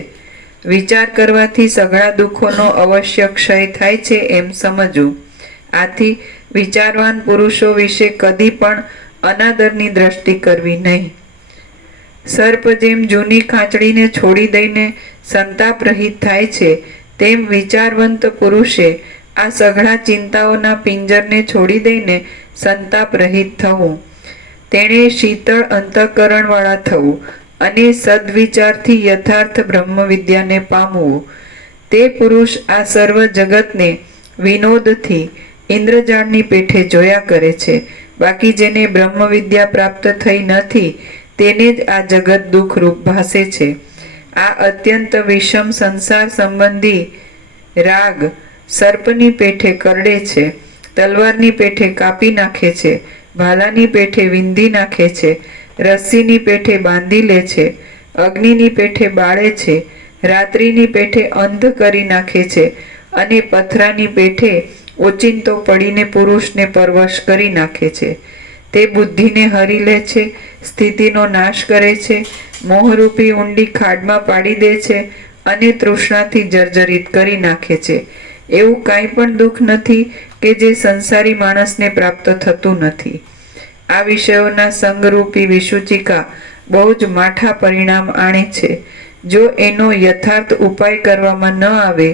વિચાર કરવાથી સઘળા દુઃખોનો અવશ્ય ક્ષય થાય છે એમ સમજવું. આથી વિચારવાન પુરુષો વિશે કદી પણ અનાદરની દ્રષ્ટિ કરવી નહીં. સર્પ જેમ જૂની ખાંચડીને છોડી દઈને સંતાપ રહિત થાય છે, તેમ વિચારવંત પુરુષે આ સઘળા ચિંતાઓના પિંજરને છોડી દઈને સંતાપ રહિત થવું. તેણે શીતળ અંતઃકરણવાળા થવું અને સદવિચારથી યથાર્થ બ્રહ્મ વિદ્યાને પામવું. તે પુરુષ આ સર્વ જગતને વિનોદથી ઇન્દ્રજાળની પેઠે જોયા કરે છે. બાકી જેને બ્રહ્મ વિદ્યા પ્રાપ્ત થઈ નથી તેને જ આ જગત દુઃખરૂપ ભાસે છે. આ અત્યંત વિષમ સંસાર સંબંધી રાગ સર્પની પેઠે કરડે છે, તલવારની પેઠે કાપી નાખે છે, ભાલાની પેઠે વિંધી નાખે છે, રસ્સીની પેઠે બાંધી લે છે, અગ્નિની પેઠે બાળે છે, રાત્રિની પેઠે અંધ કરી નાખે છે, અને પથરાની પેઠે ઓચિંતો પડીને પુરુષને પરવશ કરી નાખે છે. તે બુદ્ધિને હરી લે છે, સ્થિતિનો નાશ કરે છે, મોહરૂપી ઊંડી ખાડમાં પાડી દે છે, અને તૃષ્ણાથી જર્જરિત કરી નાખે છે. એવું કાંઈ પણ દુઃખ નથી કે જે સંસારી માણસને પ્રાપ્ત થતું નથી. આ વિષયોના સંગરૂપી વિસૂચિકા બહુ જ માઠા પરિણામ આણે છે. જો એનો યથાર્થ ઉપાય કરવામાં ન આવે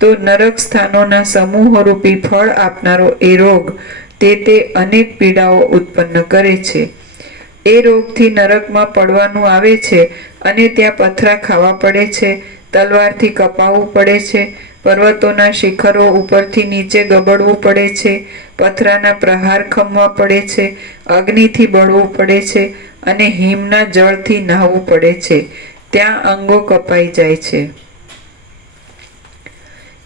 તો નરક સ્થાનોના સમૂહરૂપી ફળ આપનારો એ રોગ તે અનેક પીડાઓ ઉત્પન્ન કરે છે. એ રોગથી નરકમાં પડવાનું આવે છે અને ત્યાં પથરા ખાવા પડે છે, તલવારથી કપાવવું પડે છે, પર્વતોના શિખરો ઉપરથી નીચે ગબડવું પડે છે, પથરાના પ્રહાર ખમવા પડે છે, અગ્નિથી બળવું પડે છે અને હિમના જળથી નહાવું પડે છે. ત્યાં અંગો કપાઈ જાય છે.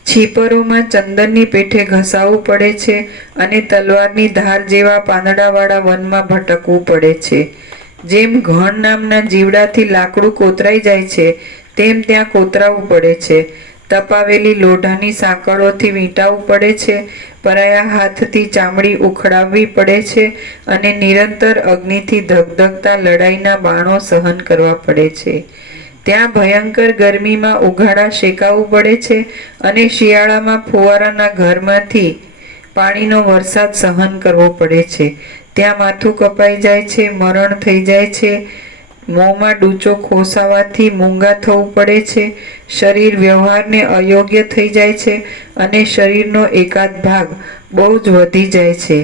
છીપરોમાં ચંદનની પેઠે ઘસાવવું પડે છે અને તલવારની ધાર જેવા પાંદડાવાળા વનમાં ભટકવું પડે છે. જેમ ઘણ નામના જીવડાથી લાકડું કોતરાઈ જાય છે તેમ ત્યાં કોતરાવું પડે છે. તપાવેલી લોઢાની સાંકળોથી વીંટાવવું પડે છે, પરાયા હાથથી ચામડી ઉખડાવવી પડે છે અને નિરંતર અગ્નિથી ધગધગતા લડાઈના બાણો સહન કરવા પડે છે. ત્યાં ભયંકર ગરમીમાં ઉઘાડા શેકાવવું પડે છે અને શિયાળામાં ફુવારાના ઘરમાંથી પાણીનો વરસાદ સહન કરવો પડે છે. ત્યાં માથું કપાઈ જાય છે, મરણ થઈ જાય છે, મોંમાં ડૂચો ખોસાવાથી મૂંગા થવું પડે છે, શરીર વ્યવહારને અયોગ્ય થઈ જાય છે અને શરીરનો એકાદ ભાગ બહુ જ વધી જાય છે.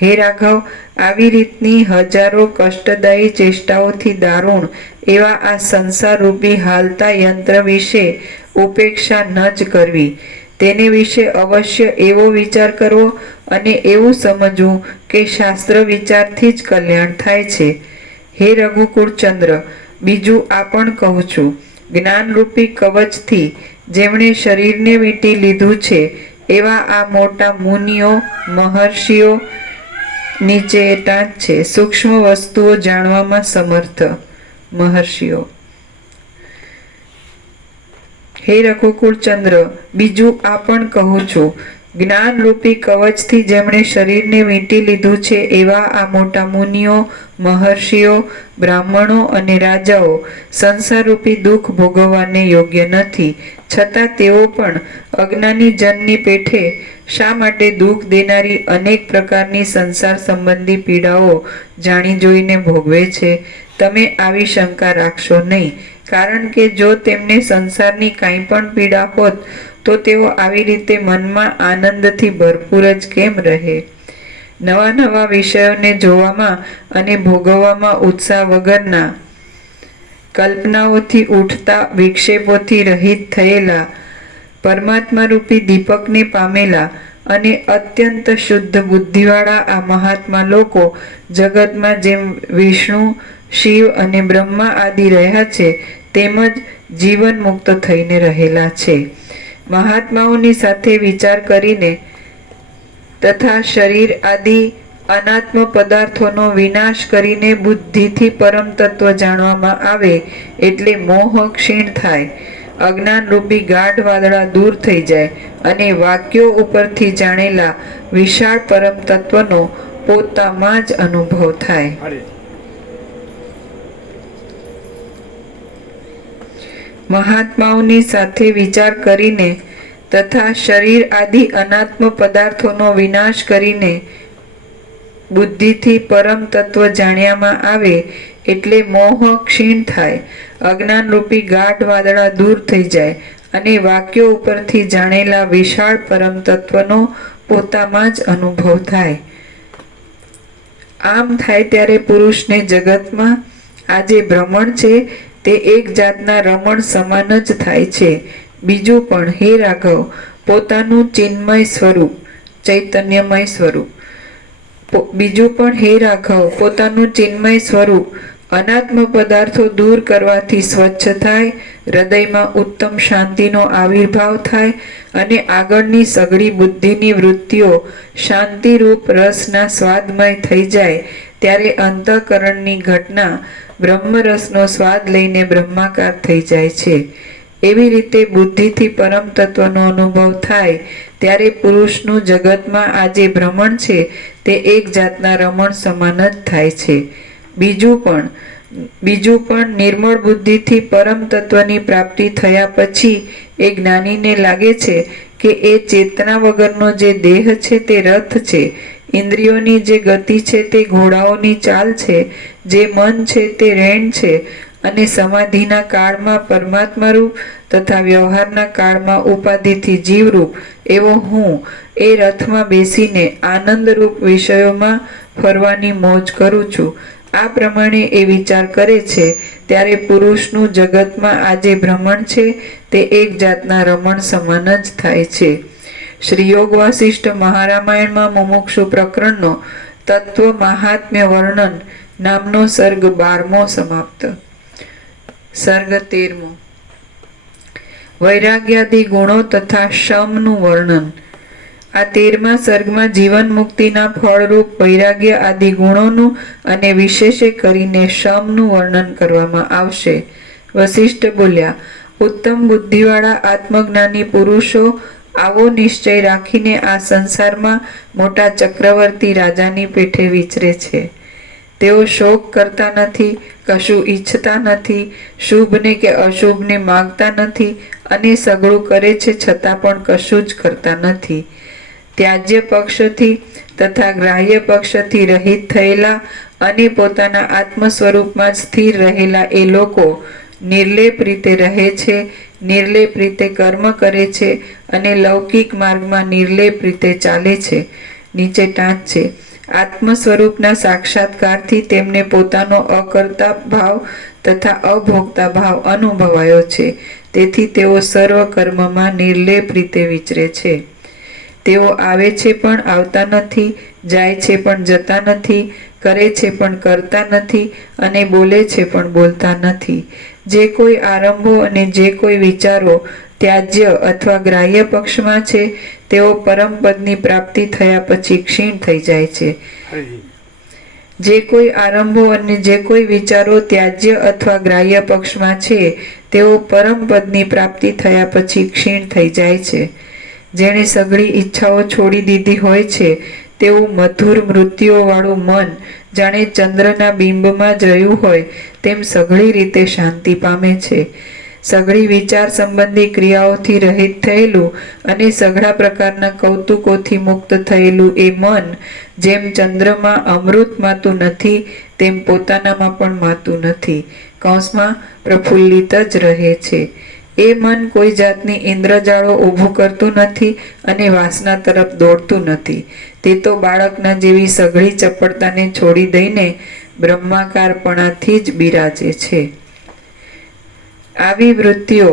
હે રાઘવ, આવી રીતની હજારો કષ્ટદાયી ચેષ્ટાઓથી દારૂણ એવા આ સંસાર રૂપી હાલતા યંત્ર વિશે ઉપેક્ષા ન જ કરવી. તેને વિશે અવશ્ય એવો વિચાર કરવો અને એવું સમજવું કે શાસ્ત્ર વિચારથી જ કલ્યાણ થાય છે. હે રઘુકુળચંદ્ર, બીજું આ પણ કહું છું, જ્ઞાનરૂપી કવચથી જેમણે શરીરને વીંટી લીધું છે એવા આ મોટા મુનિઓ, મહર્ષિઓ નીચે ટાંચ છે, સૂક્ષ્મ વસ્તુઓ જાણવામાં સમર્થ મહર્ષિઓ. હે રઘુકુળચંદ્ર, બીજું આ પણ કહું છું, જ્ઞાનરૂપી કવચથી જેમણે શરીરને વીંટી લીધું છે એવા આ મોટા મુનિઓ, મહર્ષિઓ, બ્રાહ્મણો અને રાજાઓ સંસારરૂપી દુઃખ ભોગવવાને યોગ્ય નથી, છતાં તેઓ પણ અજ્ઞાની જનની પેઠે શા માટે દુઃખ દેનારી અનેક પ્રકારની સંસાર સંબંધી પીડાઓ જાણી જોઈને ભોગવે છે? તમે આવી શંકા રાખશો નહીં, કારણ કે જો તેમને સંસારની કાંઈ પણ પીડા હોત તો તેઓ આવી રીતે મનમાં આનંદથી ભરપૂર જ કેમ રહે? નવા નવા વિષયોને જોવામાં અને ભોગવવામાં ઉત્સાહ વગરના, કલ્પનાઓથી ઉઠતા વિક્ષેપોથી રહિત થયેલા, પરમાત્મા રૂપી દીપકને પામેલા અને અત્યંત શુદ્ધ બુદ્ધિવાળા આ મહાત્મા લોકો જગતમાં જેમ વિષ્ણુ, શિવ અને બ્રહ્મા આદિ રહ્યા છે તેમ જ જીવન મુક્ત થઈને રહેલા છે. મહાત્માઓની સાથે વિચાર કરીને તથા શરીર આદિ અનાત્મ પદાર્થોનો વિનાશ કરીને બુદ્ધિથી પરમ તત્વ જાણવામાં આવે એટલે મોહ ક્ષીણ થાય, અજ્ઞાન રૂપી ગાઢ વાદળા દૂર થઈ જાય અને વાક્યો ઉપરથી જાણેલા વિશાળ પરમ તત્વનો પોતામાં જ અનુભવ થાય. મહાત્માઓની સાથે વિચાર કરીને તથા શરીર આદિ અનાત્મ પદાર્થોનો વિનાશ કરીને બુદ્ધિથી પરમ તત્વ જાણ્યામાં આવે એટલે મોહ ક્ષીણ થાય, અજ્ઞાન રૂપી ગાઢ વાદળા દૂર થઈ જાય અને વાક્યો ઉપરથી જાણેલા વિશાળ પરમ તત્વનો પોતામાં જ અનુભવ થાય. આમ થાય ત્યારે પુરુષને જગતમાં આ જે ભ્રમણ છે તે એક જાતના રમણ સમાન જ થાય છે. બીજું પણ, હે રાઘવ, પોતાનું ચિન્મય સ્વરૂપ, ચૈતન્યમય સ્વરૂપ, બીજું પણ હે રાઘવ, પોતાનું ચિન્મય સ્વરૂપ અનાત્મ પદાર્થો દૂર કરવાથી સ્વચ્છ થાય, હૃદયમાં ઉત્તમ શાંતિનો આવિર્ભાવ થાય અને આગળની સઘળી બુદ્ધિની વૃત્તિઓ શાંતિરૂપ રસના સ્વાદમય થઈ જાય ત્યારે અંતઃકરણની ઘટના બ્રહ્મરસનો સ્વાદ લઈને બ્રહ્માકાર થઈ જાય છે. એવી રીતે બુદ્ધિથી પરમ તત્વનો અનુભવ થાય ત્યારે પુરુષનું જગતમાં આ જે ભ્રમણ છે તે એક જાતના રમણ સમાન જ થાય છે. બીજું પણ, બીજું પણ નિર્મળ બુદ્ધિથી પરમ તત્વની પ્રાપ્તિ થયા પછી એ જ્ઞાનીને લાગે છે કે એ ચેતના વગરનો જે દેહ છે તે રથ છે, ઇન્દ્રિયોની જે ગતિ છે તે ઘોડાઓની ચાલ છે, જે મન છે તે રેણ છે, અને સમાધિના કાળમાં પરમાત્મારૂપ તથા વ્યવહારના કાળમાં ઉપાધિથી જીવરૂપ એવો હું એ રથમાં બેસીને આનંદરૂપ વિષયોમાં ફરવાની મોજ કરું છું. આ પ્રમાણે એ વિચાર કરે છે ત્યારે પુરુષનું જગતમાં આ જે ભ્રમણ છે તે એક જાતના રમણ સમાન જ થાય છે. શ્રી યોગ વાસિષ્ઠ મહારામાયણમાં મુમુક્ષુ પ્રકરણનો તત્વ મહાત્મ્ય વર્ણન નામનો સર્ગ 12મો સમાપ્ત. સર્ગ 13મો. વૈરાગ્યાદિ ગુણો તથા શમનું વર્ણન. આ 13મા સર્ગમાં જીવન મુક્તિના ફળરૂપ વૈરાગ્ય આદિ ગુણોનું અને વિશેષે કરીને શમનું વર્ણન કરવામાં આવશે. વસિષ્ઠ બોલ્યા, ઉત્તમ બુદ્ધિવાળા આત્મજ્ઞાની પુરુષો આવો નિશ્ચય રાખીને આ સંસારમાં મોટા ચક્રવર્તી રાજાની પેઠે વિચરે છે. તેઓ શોક કરતા નથી, કશું ઈચ્છતા નથી, શુભને કે અશુભને માગતા નથી, અને સગળું કરે છે છતાં પણ કશું જ કરતા નથી. ત્યાજ્ય પક્ષથી તથા ગ્રાહ્ય પક્ષથી રહિત થયેલા અને પોતાના આત્મ સ્વરૂપમાં જ સ્થિર રહેલા એ લોકો નિર્લેપ રીતે રહે છે, નિર્લેપ રીતે કર્મ કરે છે અને લૌકિક માર્ગમાં નિર્લેપ રીતે ચાલે છે. નીચે ટાંચ છે. આત્મ સ્વરૂપના સાક્ષાત્કારથી તેમને પોતાનો અકર્તા ભાવ તથા અભોગતા ભાવ અનુભવાયો છે. તેથી તેઓ સર્વ કર્મમાં નિર્લેપ રીતે વિચરે છે. તેઓ આવે છે પણ આવતા નથી, જાય છે પણ જતા નથી, કરે છે પણ કરતા નથી, અને બોલે છે પણ બોલતા નથી. જે કોઈ આરંભો અને જે કોઈ વિચારો ત્યાજ્ય અથવા ગ્રાહ્ય પક્ષમાં છે તેઓ પરમપદની પ્રાપ્તિ થયા પછી ક્ષીણ થઈ જાય છે. જે કોઈ આરંભો અને જે કોઈ વિચારો ત્યાજ્ય અથવા ગ્રાહ્ય પક્ષમાં છે તેઓ પરમપદની પ્રાપ્તિ થયા પછી ક્ષીણ થઈ જાય છે. જેણે સઘળી ઈચ્છાઓ છોડી દીધી હોય છે તેવું મધુર મૃત્યુઓવાળું મન જાણે ચંદ્રના બિંબમાં જ રહ્યું હોય તેમ સઘળી રીતે શાંતિ પામે છે. સઘળી વિચાર સંબંધી ક્રિયાઓથી રહિત થયેલું અને સઘળા પ્રકારના કૌતુકોથી મુક્ત થયેલું એ મન જેમ ચંદ્રમાં અમૃત માતું નથી તેમ પોતાનામાં પણ માતું નથી, કૌંસમાં પ્રફુલ્લિત જ રહે છે. એ મન કોઈ જાતની ઇન્દ્રજાળો ઊભું કરતું નથી અને વાસના તરફ દોડતું નથી. તે તો બાળકના જેવી સઘળી ચપળતાને છોડી દઈને બ્રહ્માકારપણાથી જ બિરાજે છે. આવી વૃત્તિઓ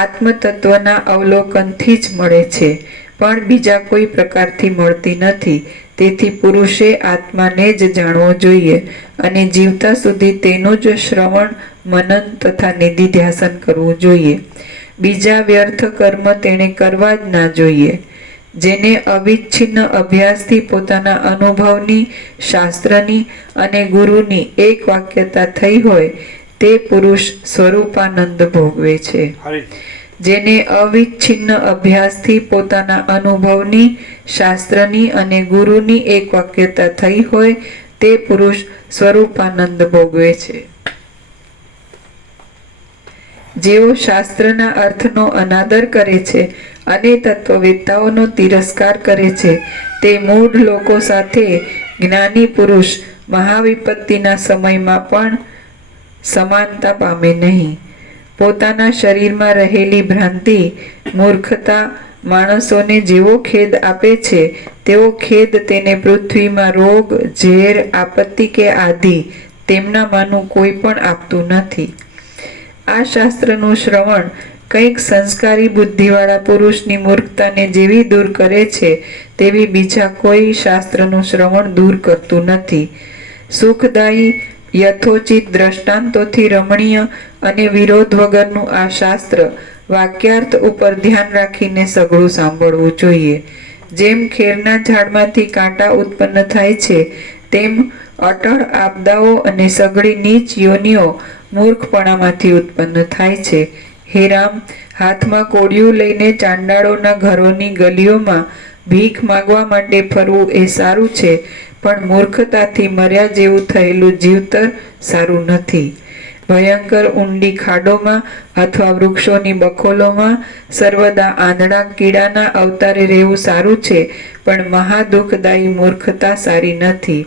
આત્મતત્વના અવલોકનથી જ મળે છે, પણ બીજા કોઈ પ્રકારથી મળતી નથી. તેથી પુરુષે આત્માને જ જાણવો જોઈએ અને જીવતા સુધી તેનું જ શ્રવણ, મનન તથા નિધિધ્યાસન કરવું જોઈએ. બીજા વ્યર્થ કર્મ તેણે કરવા જ ના જોઈએ. જેને અવિચ્છિન્ન અભ્યાસથી પોતાના અનુભવની, શાસ્ત્રની અને ગુરુની એક વાક્યતા થઈ હોય તે પુરુષ સ્વરૂપાનંદ ભોગવે છે. જેને અવિચ્છિન્ન અભ્યાસથી પોતાના અનુભવની, શાસ્ત્રની અને ગુરુની એક વાક્યતા થઈ હોય તે પુરુષ સ્વરૂપાનંદ ભોગવે છે. જેઓ શાસ્ત્રના અર્થનો અનાદર કરે છે અને તત્વવેત્તાઓનો તિરસ્કાર કરે છે તે મૂઢ લોકો સાથે જ્ઞાની પુરુષ મહાવિપત્તિના સમયમાં પણ સમાનતા પામે નહીં. પોતાના શરીરમાં રહેલી ભ્રાંતિ, મૂર્ખતા માણસોને જેવો ખેદ આપે છે તેવો ખેદ તેને પૃથ્વીમાં રોગ, ઝેર, આપત્તિ કે આદિ તેમનામાંનું કોઈ પણ આપતું નથી. આ શાસ્ત્રનું શ્રવણ કંઈક સંસ્કારી બુદ્ધિવાળા પુરુષની મૂર્ખતાને જેવી દૂર કરે છે તેવી બીજા કોઈ શાસ્ત્રનું શ્રવણ દૂર કરતું નથી. સુખદાયી, યથોચિત દ્રષ્ટાંતોથી રમણીય અને વિરોધ વગરનું આ શાસ્ત્ર વાક્યાર્થ ઉપર ધ્યાન રાખીને સઘળું સાંભળવું જોઈએ. જેમ ખેરના ઝાડમાંથી કાંટા ઉત્પન્ન થાય છે તેમ અટળ આપદાઓ અને સઘળી નીચ યોનિઓ મૂર્ખપણામાંથી ઉત્પન્ન થાય છે. હે રામ, હાથમાં કોડિયું લઈને ચાંડાળોના ઘરોની ગલીઓમાં ભીખ માગવા માટે ફરવું એ સારું છે, પણ મૂર્ખતાથી મર્યા જેવું થયેલું જીવતર સારું નથી. ભયંકર ઊંડી ખાડોમાં અથવા વૃક્ષોની બખોલોમાં સર્વદા આંધળા કીડાના અવતારે રહેવું સારું છે, પણ મહાદુઃખદાયી મૂર્ખતા સારી નથી.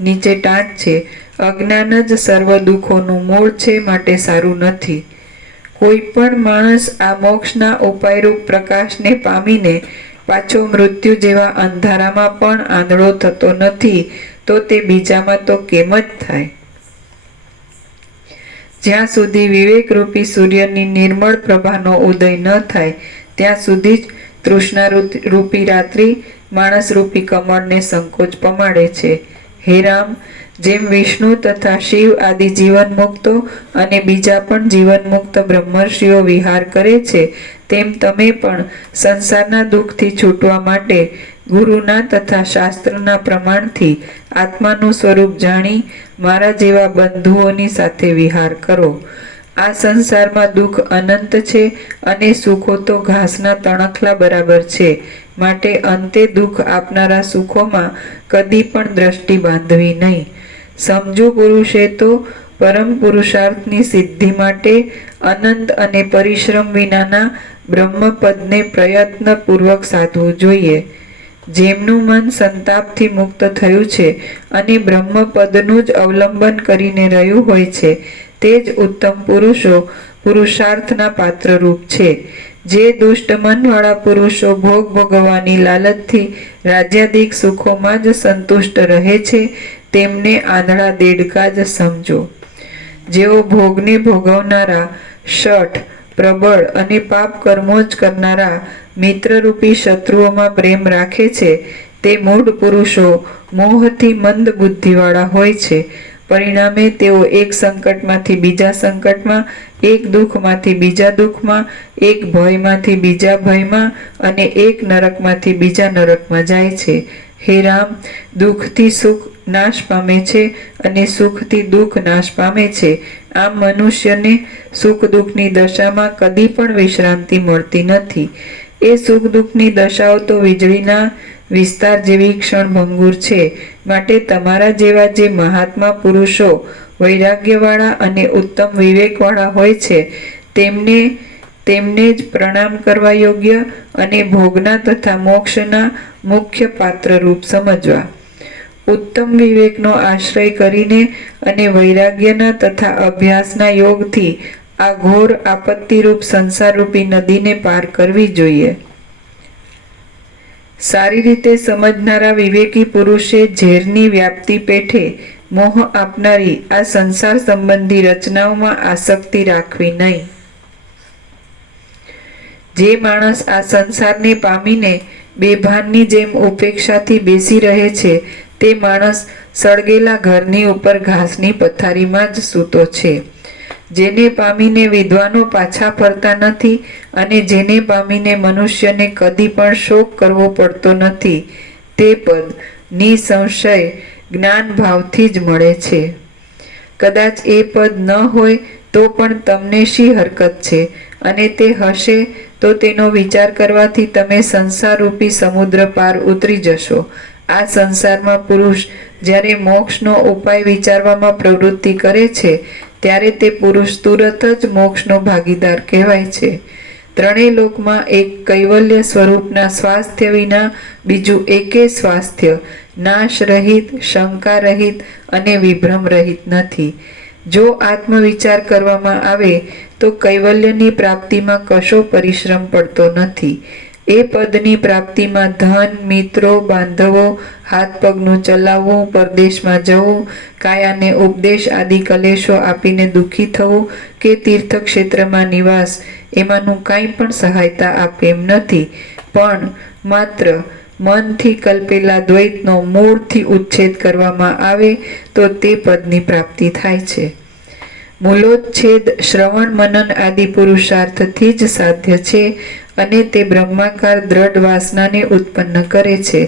નીચે ટાંચ છે. અજ્ઞાન જ સર્વ દુઃખોનું મૂળ છે, માટે સારું નથી. કોઈ પણ માણસ આ મોક્ષના ઉપાયરૂપ પ્રકાશને પામીને પાછો મૃત્યુ જેવા અંધારામાં પણ આંધળો થતો નથી, તો તે બીજામાં તો કેમ જ થાય? જ્યાં સુધી વિવેકરૂપી સૂર્યની નિર્મળ પ્રભાનો ઉદય ન થાય ત્યાં સુધી જ તૃષ્ણારૂપી રાત્રિ માણસરૂપી કમળને સંકોચ પમાડે છે. હે રામ, જેમ વિષ્ણુ તથા શિવ આદિ જીવન મુક્તો અને બીજા પણ જીવન મુક્ત બ્રહ્મર્ષિઓ વિહાર કરે છે, તેમ તમે પણ સંસારના દુઃખથી છૂટવા માટે ગુરુના તથા શાસ્ત્રના પ્રમાણથી આત્માનું સ્વરૂપ જાણી મારા જેવા બંધુઓની સાથે વિહાર કરો. આ સંસારમાં દુઃખ અનંત છે અને સુખો તો ઘાસના તણખલા બરાબર છે, માટે અંતે દુઃખ આપનારા સુખોમાં કદી પણ દ્રષ્ટિ બાંધવી નહીં. સમજુ પુરુષે તો પરમ પુરુષાર્થની સિદ્ધિ માટે અનંત અને પરિશ્રમ વિનાના બ્રહ્મપદને પ્રયત્નપૂર્વક સાધવું જોઈએ. જેમનું મન સંતાપથી મુક્ત થયું છે અને બ્રહ્મપદનું જ અવલંબન કરીને રહ્યું હોય છે, તે જ ઉત્તમ પુરુષો પુરુષાર્થના પાત્રરૂપ છે. જે દુષ્ટ મનવાળા પુરુષો ભોગ ભોગવવાની લાલચથી રાજ્યાદિક સુખોમાં જ સંતુષ્ટ રહે છે, તેમને આંધળા દેડકા જ સમજો. જેઓ ભોગને ભોગવનારા શઠ, પ્રબળ અને પાપ કર્મો જ કરનારા મિત્રરૂપી શત્રુઓમાં પ્રેમ રાખે છે, તે મૂઢ પુરુષો મોહથી મંદ બુદ્ધિવાળા હોય છે. પરિણામે તેઓ એક સંકટમાંથી બીજા સંકટમાં, એક દુઃખમાંથી બીજા દુઃખમાં, એક ભયમાંથી બીજા ભયમાં અને એક નરકમાંથી બીજા નરકમાં જાય છે. હે રામ, દુઃખથી સુખ નાશ પામે છે અને સુખથી દુઃખ નાશ પામે છે. આમ મનુષ્યને સુખ દુઃખની દશામાં કદી પણ વિશ્રાંતિ મળતી નથી. એ સુખ દુઃખની દશાઓ તો વીજળીના વિસ્તાર જેવી ક્ષણભંગુર છે, માટે તમારા જેવા જે મહાત્મા પુરુષો વૈરાગ્યવાળા અને ઉત્તમ વિવેકવાળા હોય છે, તેમને જ પ્રણામ કરવા યોગ્ય અને ભોગના તથા મોક્ષના મુખ્ય પાત્રરૂપ સમજવા. ઉત્તમ વિવેકનો આશ્રય કરીને અને વૈરાગ્યના તથા અભ્યાસના યોગથી આ ઘોર આપત્તિરૂપ સંસારરૂપી નદીને પાર કરવી જોઈએ. સારી રીતે સમજનારા વિવેકી પુરુષે ઝેરની વ્યાપ્તિ પેઠે મોહ આપનારી આ સંસાર સંબંધી રચનાઓમાં આસક્તિ રાખવી નહીં. જે માણસ આ સંસારને પામીને બેભાનની જેમ ઉપેક્ષાથી બેસી રહે છે, તે માણસ સળગેલા ઘરની ઉપર ઘાસની પથારીમાં જ સૂતો છે. જેને પામીને વિદ્વાનો પાછા ફરતા નથી અને જેને પામીને મનુષ્યને કદી પણ શોક કરવો પડતો નથી, તે પદ નિસંશય જ્ઞાન ભાવથી જ મળે છે. કદાચ એ પદ ન હોય તો પણ તમને શી હરકત છે, અને તે હશે તો તેનો વિચાર કરવાથી તમે સંસારરૂપી સમુદ્ર પાર ઉતરી જશો. આ સંસારમાં પુરુષ જ્યારે મોક્ષનો ઉપાય વિચારવામાં પ્રવૃત્તિ કરે છે, ત્યારે તે પુરુષ તુરત જ મોક્ષનો ભાગીદાર કહેવાય છે. ત્રણેય લોકમાં એક કૈવલ્ય સ્વરૂપના સ્વાસ્થ્ય વિના બીજું એકે સ્વાસ્થ્ય નાશ રહિત, શંકા રહિત અને વિભ્રમ રહિત નથી. જો આત્મવિચાર કરવામાં આવે તો કૈવલ્યની પ્રાપ્તિમાં કશો પરિશ્રમ પડતો નથી. એ પદની પ્રાપ્તિમાં ધન, મિત્રો, બાંધવો, હાથ પગનું ચલાવવું, પરદેશમાં જવું, કાયાને ઉપદેશ આદિ કલેશો આપીને દુઃખી થવું કે તીર્થક્ષેત્રમાં નિવાસ, એમાંનું કાંઈ પણ સહાયતા આપે એમ નથી. પણ માત્ર મનથી કલ્પેલા દ્વૈતનો મૂળથી ઉચ્છેદ કરવામાં આવે તો તે પદની પ્રાપ્તિ થાય છે. મૂલોચ્છેદ શ્રવણ મનન આદિ પુરુષાર્થથી જ સાધ્ય છે અને તે બ્રહ્માકાર દ્રઢ વાસનાને ઉત્પન્ન કરે છે.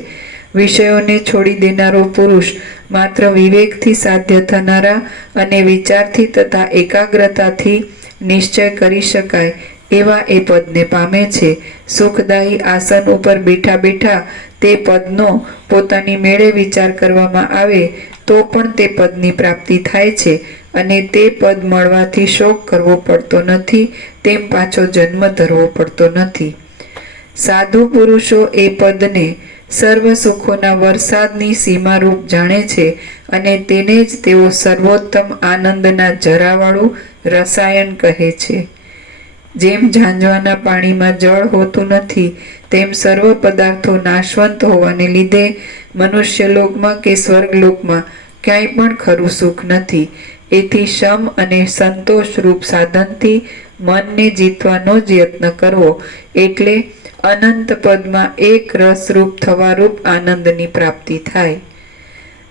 વિષયોને છોડી દેનારો પુરુષ માત્ર વિવેકથી સાધ્ય થનારા અને વિચારથી તથા એકાગ્રતાથી નિશ્ચય કરી શકાય એવા એ પદને પામે છે. સુખદાયી આસન ઉપર બેઠા બેઠા તે પદનો પોતાની મેળે વિચાર કરવામાં આવે તો પણ તે પદની પ્રાપ્તિ થાય છે અને તે પદ મળવાથી શોક કરવો પડતો નથી, તેમ પાછો જન્મ ધરવો પડતો નથી. સાધુ પુરુષો એ પદને સર્વ સુખોના વરસાદની સીમારૂપ જાણે છે અને તેને જ તેઓ સર્વોત્તમ આનંદના જરાવાળું રસાયણ કહે છે. જેમ ઝાંઝવાના પાણીમાં જળ હોતું નથી તેમ સર્વ પદાર્થો નાશવંત હોવાને લીધે મનુષ્યલોકમાં કે સ્વર્ગલોકમાં ક્યાંય પણ ખરું સુખ નથી. એથી શમ અને સંતોષ રૂપ સાધનથી મનને જીતવાનો જ યત્ન કરવો, એટલે અનંત પદમાં એક રસરૂપ થવારૂપ આનંદની પ્રાપ્તિ થાય.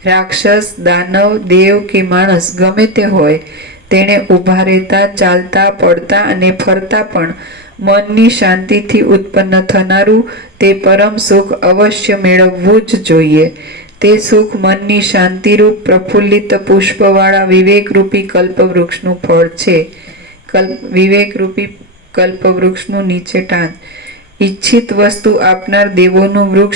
રાક્ષસ, દાનવ, દેવ કે માણસ ગમે તે હોય, તેણે ઊભા રહેતા, ચાલતા, પડતા અને ફરતા પણ મનની શાંતિથી ઉત્પન્ન થનારું તે પરમ સુખ અવશ્ય મેળવવું જ જોઈએ. તે સુખ મનની શાંતિરૂપ પ્રફુલ્લિત પુષ્પવાળા વિવેકરૂપી કલ્પવૃક્ષનું ફળ છે. વિવેકરૂપી કલ્પવૃક્ષનું નીચે ટાંચ. ઈચ્છિત વસ્તુ આપનાર દેવોનું વૃક્ષ